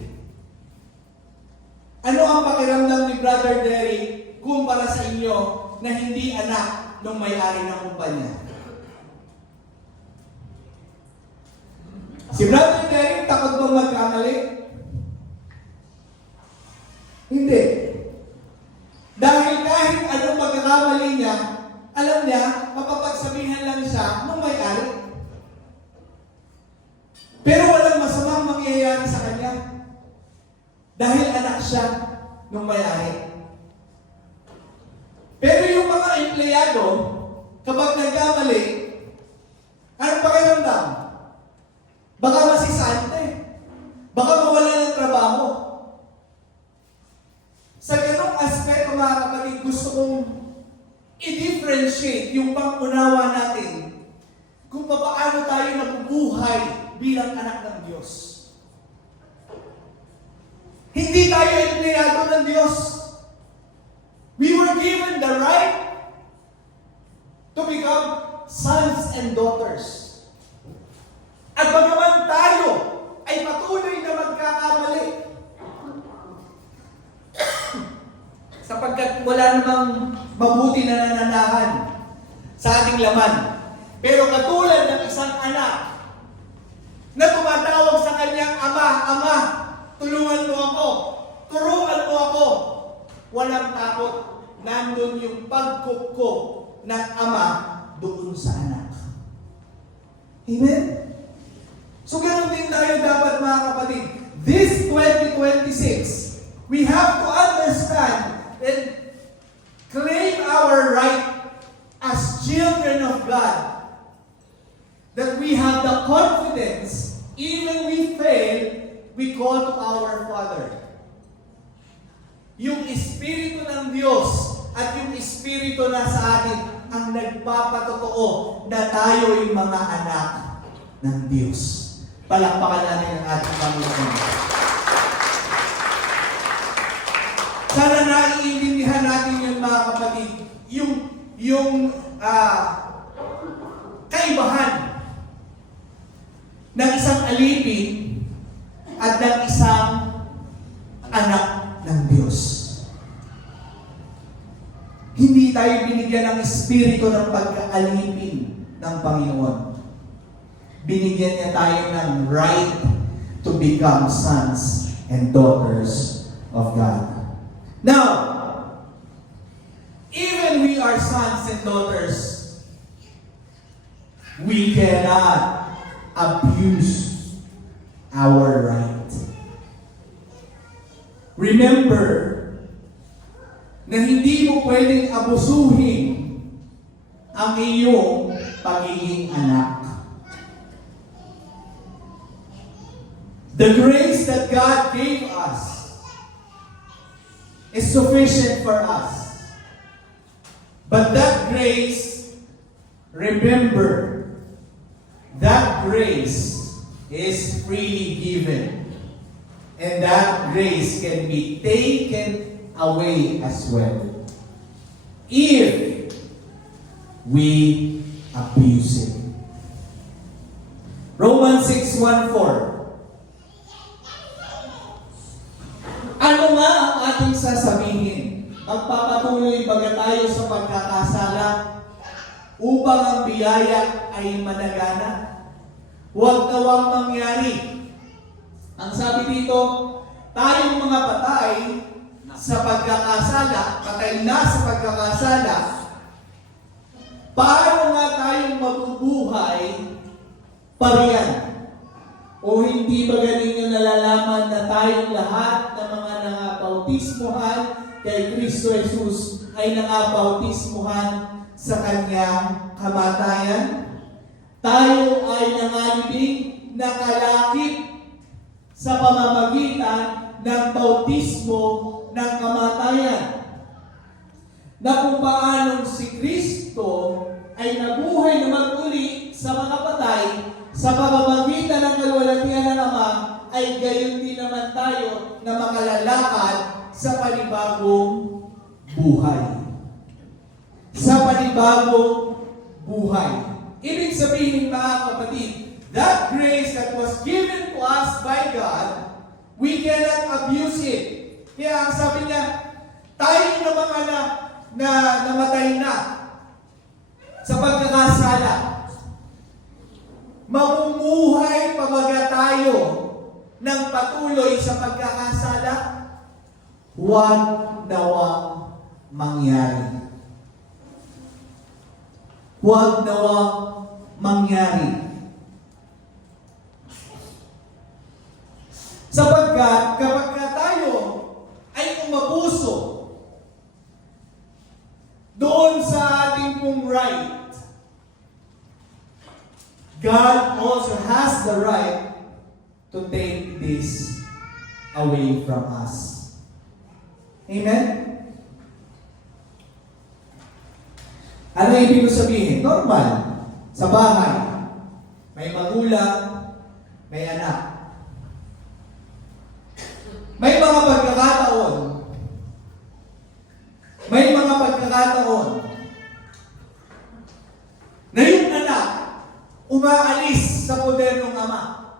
ano ang pakiramdam ni Brother Derek kumpara sa inyo na hindi anak ng may-ari ng kumpanya? Si Brother Derek takot bang magkamali? Hindi. Dahil kahit anong pagkakamali niya, alam niya, mapapagsabihan lang siya ng may-ari. Pero walang masamang mangyayari sa kanya. Dahil anak siya ng may-ari. Pero yung mga empleyado, kapag nagkamali, anong pakiramdam? Baka masisante. Baka mawala ng trabaho. Sa ganong aspeto, mga kapatid, gusto kong i-differentiate yung pang-unawa natin kung paano tayo nabubuhay bilang anak ng Diyos. Hindi tayo empleyado ng Diyos. We were given the right to become sons and daughters. At bagaman tayo ay patuloy na magkakamali, sapagkat wala namang mabuti na nananahan sa ating laman. Pero katulad ng isang anak na tumatawag sa kanyang ama, Ama, tulungan mo ako, turuan mo ako, walang takot. Nandun yung pagkukup ng ama doon sa anak. Amen? So ganoon din tayo dapat, mga kapatid. This 2026, we have to understand and claim our right as children of God. That we have the confidence, even we fail, we call to our Father. Yung Espiritu ng Diyos at yung Espiritu na sa atin ang nagpapatotoo na tayo yung mga anak ng Diyos. Palakpakan natin ang ating Panginoon. Sana naiintindihan natin yun, mga kapatid, yung kaibahan ng isang alipin at ng isang anak ng Diyos. Hindi tayo binigyan ng espiritu ng pagkaalipin ng Panginoon. Binigyan niya tayo ng right to become sons and daughters of God. Now, even we are sons and daughters, we cannot abuse our right. Remember na hindi mo pwedeng abusuhin ang iyong pagiging anak. The grace that God gave us is sufficient for us. But that grace, remember, that grace is freely given. And that grace can be taken away as well if we abuse it. Romans 6:1-4. Ano nga ang ating sasabihin? Magpapatuloy ba tayo sa pagkakasala upang ang biyaya ay managana? Huwag nawang mangyari. Ang sabi dito, tayong mga patay sa pagkakasala, patay na sa pagkakasala, paano nga tayong mabubuhay pariyan? O hindi ba galing yung nalalaman na tayong lahat ng mga nangabautismuhan kay Kristo Jesus ay nangabautismuhan sa kanyang kamatayan? Tayo ay nangalibing, nakalakip sa pamamagitan ng bautismo ng kamatayan. Na kung paanong si Kristo ay nabuhay naman uli sa mga patay sa pamamagitan ng kalwalhatian ng Ama, ay gayon din naman tayo na makalalakad sa panibagong buhay. Sa panibagong buhay. Ibig sabihin, mga kapatid, that grace that was given to us by God, we cannot abuse it. Kaya ang sabi niya, tayo na mga na namatay na sa pagkakasala, mamumuhay pabaga tayo ng patuloy sa pagkakasala, huwag nawang mangyari. Huwag nawang mangyari. Sapagkat kapag tayo ay umabuso doon sa ating pong right, God also has the right to take this away from us. Amen? Ano ibig sabihin? Normal. Sa bahay, may magulang, may anak. May mga pagkakataon na yung anak umaalis sa poder ng ama.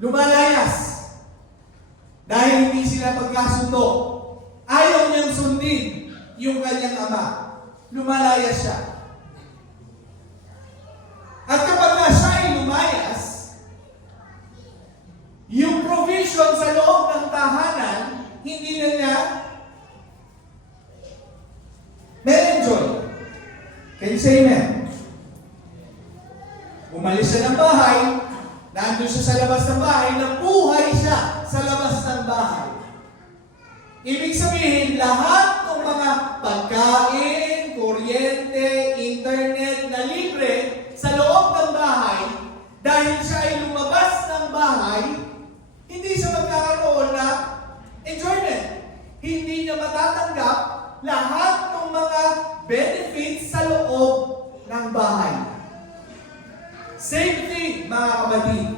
Lumalayas. Dahil hindi sila pagkasundo. Ayaw niyang sundin yung kanyang ama. Lumalayas siya. At kapag na siya ay lumayas, yung provision sa loob ng tahanan, hindi na niya na-enjoy. Can you say amen? Umalis siya ng bahay, nandun siya sa labas ng bahay, nabuhay siya sa labas ng bahay. Ibig sabihin, lahat ng mga pagkain, kuryente, internet na libre sa loob ng bahay, dahil siya ay lumabas ng bahay, hindi siya magkakaroon na enjoyment. Hindi niya matatanggap lahat ng mga benefits sa loob ng bahay. Same thing, mga kapatid.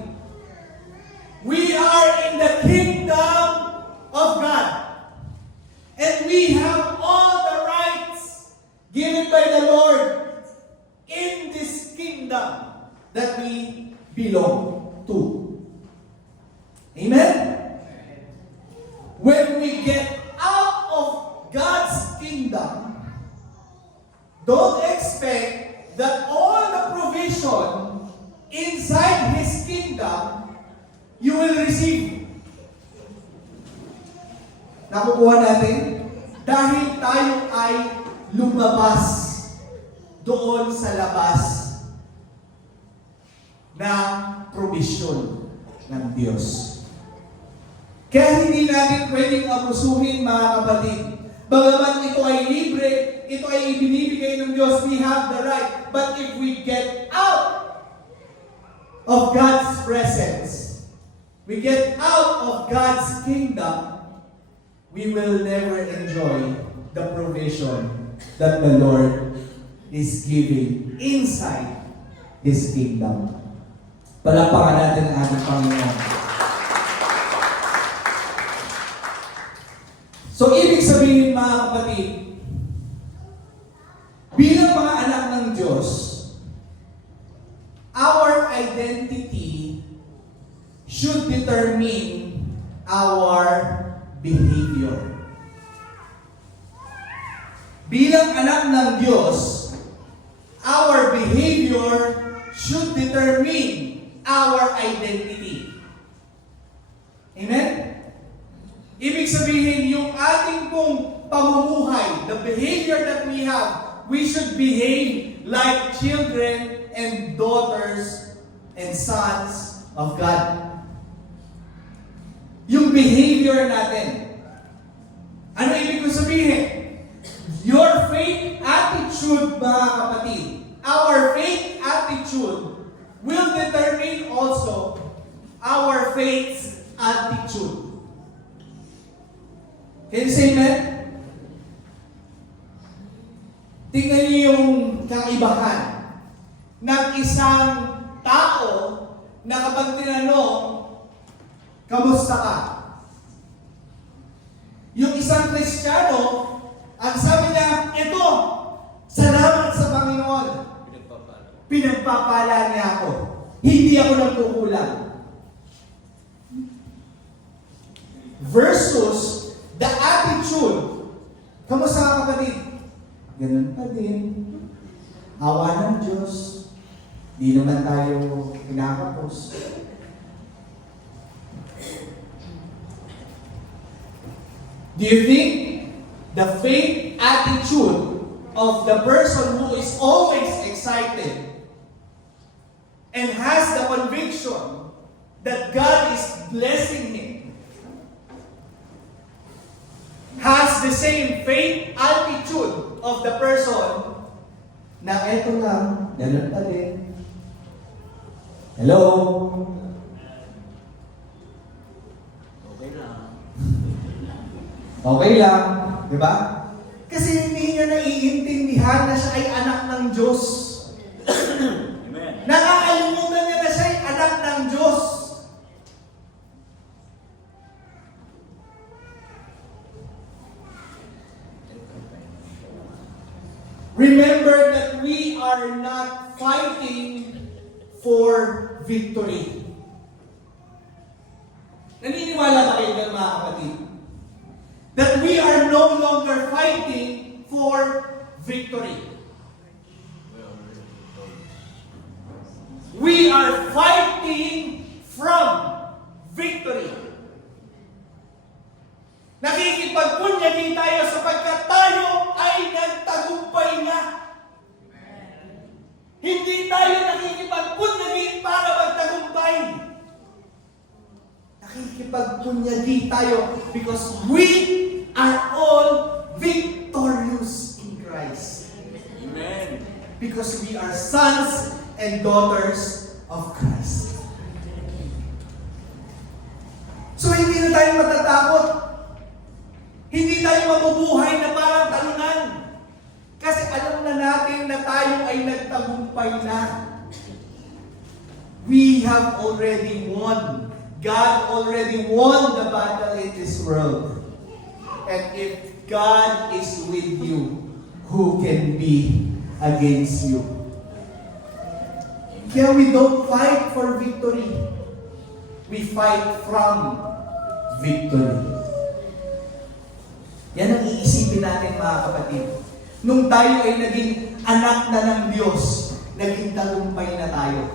We are in the kingdom of God. And we have all the rights given by the Lord in this kingdom that we belong to. Amen? When we get out of God's kingdom, don't expect that all the provision inside His kingdom, you will receive. Nakukuha natin dahil tayo ay lumabas doon sa labas ng provision ng Diyos. Kaya hindi natin pwedeng abusuhin, mga kapatid. Bagaman ito ay libre, ito ay ibinibigay ng Diyos, we have the right. But if we get out of God's presence, we get out of God's kingdom, we will never enjoy the provision that the Lord is giving inside His kingdom. Palakpakan natin ang ating Panginoon. So, ibig sabihin, mga kapatid, bilang mga anak ng Diyos, our identity should determine our behavior. Bilang anak ng Diyos, our behavior should determine our identity. Amen? Ibig sabihin, yung ating pong pamumuhay, the behavior that we have, we should behave like children and daughters and sons of God. Yung behavior natin. Ano ibig ko sabihin? Your faith attitude, mga kapatid, our faith attitude will determine also our faith's attitude. Can you say amen? Tingnan niyo yung kaibahan ng isang tao na kapag tinanong, kamusta ka? Yung isang Kristiyano, ang sabi niya, ito, salamat sa Panginoon. Pinagpapala niya ako. Hindi ako nagkukulang. Versus the attitude, kamusta ka, kapatid? Ganun pa din. Awa ng Diyos. Di naman tayo kinakapos. Do you think the faith attitude of the person who is always excited and has the conviction that God is blessing him has the same faith attitude of the person na eto lang, ganun pa din. Hello? Okay lang, di ba? Kasi hindi niya naiintindihan na siya ay anak ng Diyos. Nakakalimutan niya na siya ay anak ng Diyos. Remember that we are not fighting for victory. Naniniwala ba kayo ng mga kapatid? That we are no longer fighting for victory. We are fighting from victory. Nakikipagpunyagi tayo sapagkat tayo ay nagtagumpay na. Hindi tayo nakikipagpunyagi para magtagumpay. Nakikipagpunyagi tayo because we are all victorious in Christ. Amen. Because we are sons and daughters of Christ. So hindi na tayo matatakot. Hindi tayo mabubuhay na parang talunan. Kasi alam na natin na tayo ay nagtagumpay na. We have already won. God already won the battle in this world. And if God is with you, who can be against you? Kaya we don't fight for victory. We fight from victory. Yan ang iisipin natin, mga kapatid. Nung tayo ay naging anak na ng Diyos, naging tagumpay na tayo.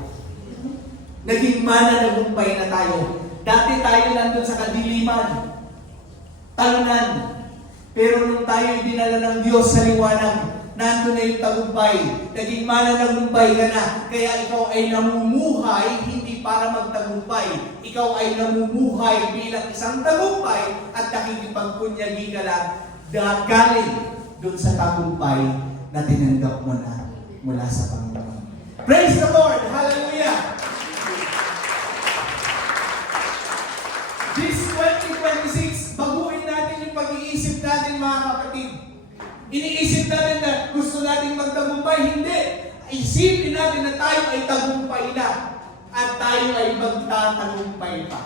Naging mananagumpay na tayo Dati tayo nandun sa kadiliman, talunan. Pero nung tayo dinala ng Diyos sa liwanag, nandun na yung tagumpay. Naging mananagumpay ka na. Kaya ikaw ay namumuhay, hindi para magtagumpay. Ikaw ay namumuhay bilang isang tagumpay at nakikipagpunyagi ka lang galing dun sa tagumpay na tinanggap mo na mula sa Panginoon. Praise the Lord! Hallelujah! This 2026, baguhin natin yung pag-iisip natin, mga kapatid. Iniisip natin na gusto natin magtagumpay. Hindi. Isipin natin na tayo ay tagumpay na. At tayo ay magtatagumpay pa.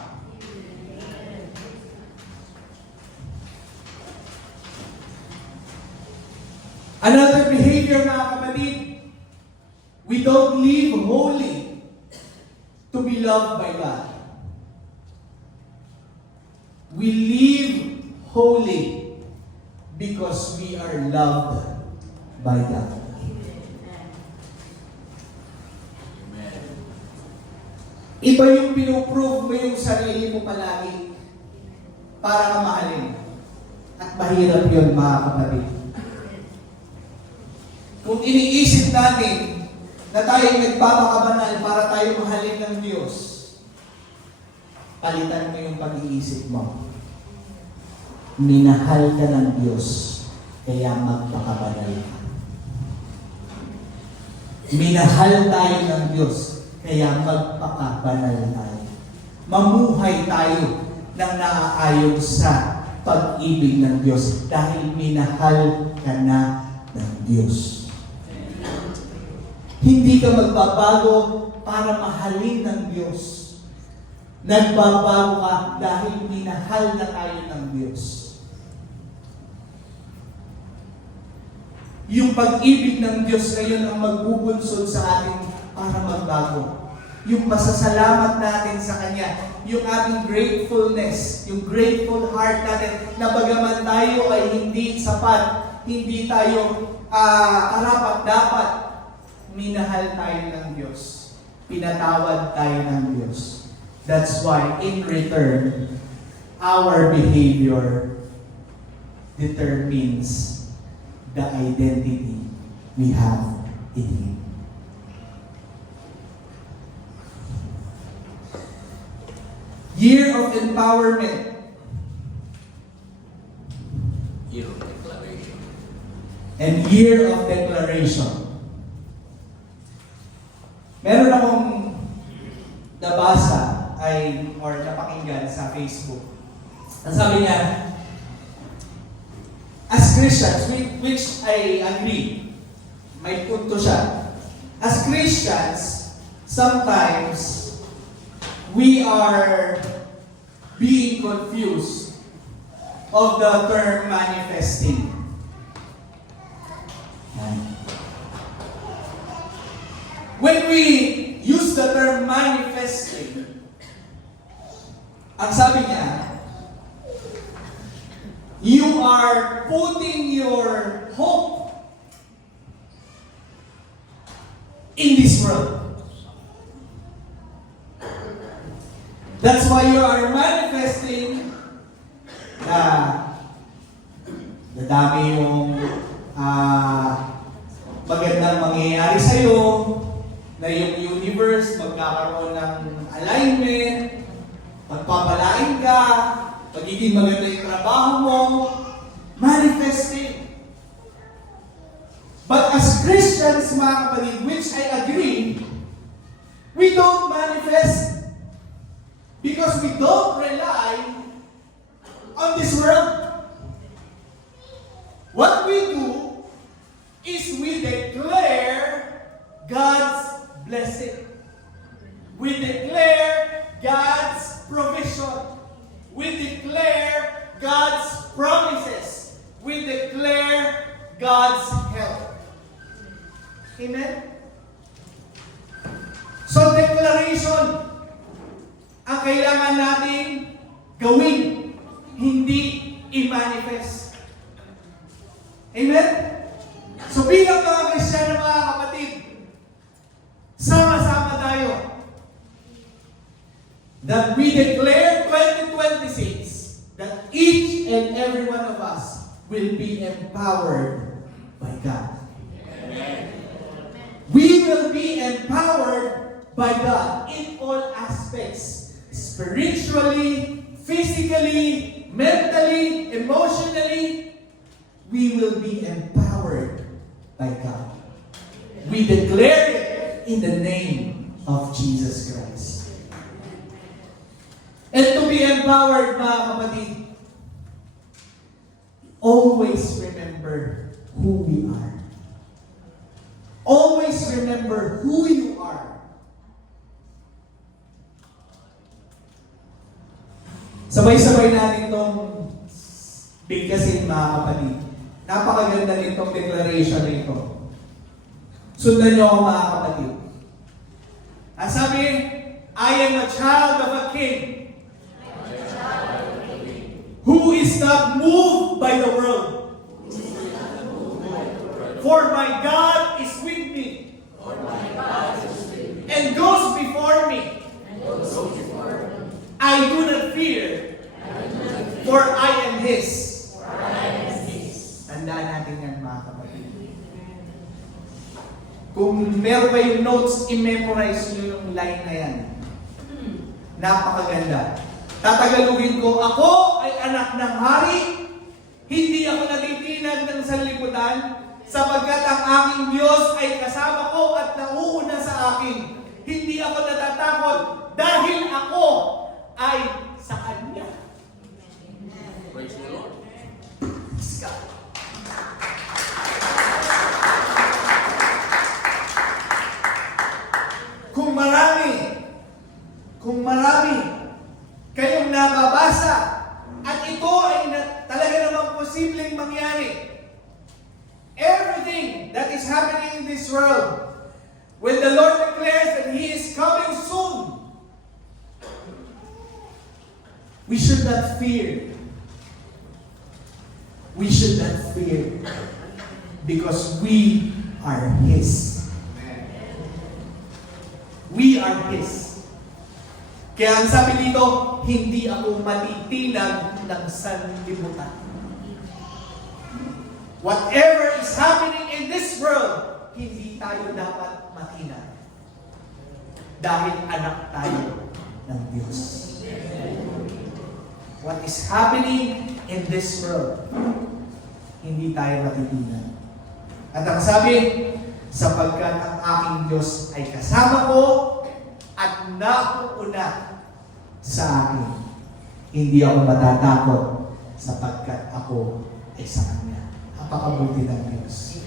Another behavior, mga kapatid, we don't live holy to be loved by God. We live holy because we are loved by God. Iba yung pinuprove mo yung sarili mo palagi para ka mahalin. At mahirap yun, mga kapatid. Kung iniisip natin na tayo nagpapakabanal para tayo mahalin ng Diyos, palitan mo yung pag-iisip mo. Minahal ka ng Diyos, kaya magpakabanal ka. Minahal tayo ng Diyos, kaya magpakabanal tayo. Mamuhay tayo ng naaayon sa pag-ibig ng Diyos dahil minahal ka na ng Diyos. Hindi ka magbabago para mahalin ng Diyos. Nagbabago ka dahil minahal na tayo ng Diyos. Yung pag-ibig ng Diyos ngayon ang magbubunsod sa atin para magbago. Yung pasasalamat natin sa Kanya, yung ating gratefulness, yung grateful heart natin, na bagaman tayo ay hindi sapat, hindi tayo karapat-dapat, minahal tayo ng Diyos. Pinatawad tayo ng Diyos. That's why, in return, our behavior determines the identity we have in Him. Year of empowerment. Year of declaration. And year of declaration. Meron akong nabasa or napakinggan sa Facebook. Ang sabi niya, as Christians, which I agree, may punto siya. As Christians, sometimes we are being confused of the term manifesting. When we use the term manifesting, ang sabi niya, you are putting your hope in this world. That's why you are manifesting na dami yung magandang mangyayari sa'yo, na yung universe magkakaroon ng alignment, magpapalain ka, magiging maganda yung trabaho mo, manifesting. But as Christians, mga kapatid, which I agree, we don't manifest because we don't rely on this world. What we do is we declare God's blessing. We declare God's provision. We declare God's promises. We declare God's help. Amen? So declaration ang kailangan natin gawin, hindi i-manifest. Amen? So bilang mga Kristiyano, mga kapatid, sama-sama tayo that we declare will be empowered by God. We will be empowered by God in all aspects. Spiritually, physically, mentally, emotionally, we will be empowered by God. We declare it in the name of Jesus Christ. And to be empowered, mga kapatid, always remember who we are. Always remember who you are. Sabay-sabay natin itong bigkasin, mga kapatid. Napakaganda nitong declaration na ito. Sundan niyo ako, mga kapatid. Ang sabi, I am a child of a king who is not moved by the world. For my God is with me and goes before me. I do not fear, for I am His. Tandaan natin yan, mga kapatid. Kung meron kayong notes, i-memorize nyo yung line na yan. Napakaganda. Tatagalugin ko, ako ay anak ng hari, hindi ako natitinag ng sanlibutan, sapagkat ang aking Diyos ay kasama ko at nauuna sa akin. Hindi ako natatakot dahil ako ay sa Kanya. Praise the Lord. Praise God. Kung marami kayong nababasa at ito ay talaga namang posibleng mangyari, everything that is happening in this world, when the Lord declares that He is coming soon, we should not fear. We should not fear because we are His. We are His. Kaya ang sabi dito, hindi ako matitinag ng sanlibutan. Whatever is happening in this world, hindi tayo dapat matinag. Dahil anak tayo ng Diyos. What is happening in this world, hindi tayo matitinag. At ang sabi, sapagkat ang aking Diyos ay kasama ko at nauuna sa akin, hindi ako matatakot sapagkat ako ay sa Kanya. Napakabuti ng Diyos.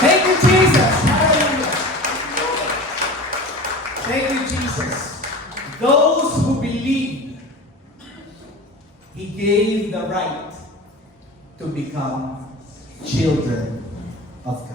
Thank you, Jesus! Hallelujah! Thank you, Jesus. Those who believe, He gave the right to become children of God.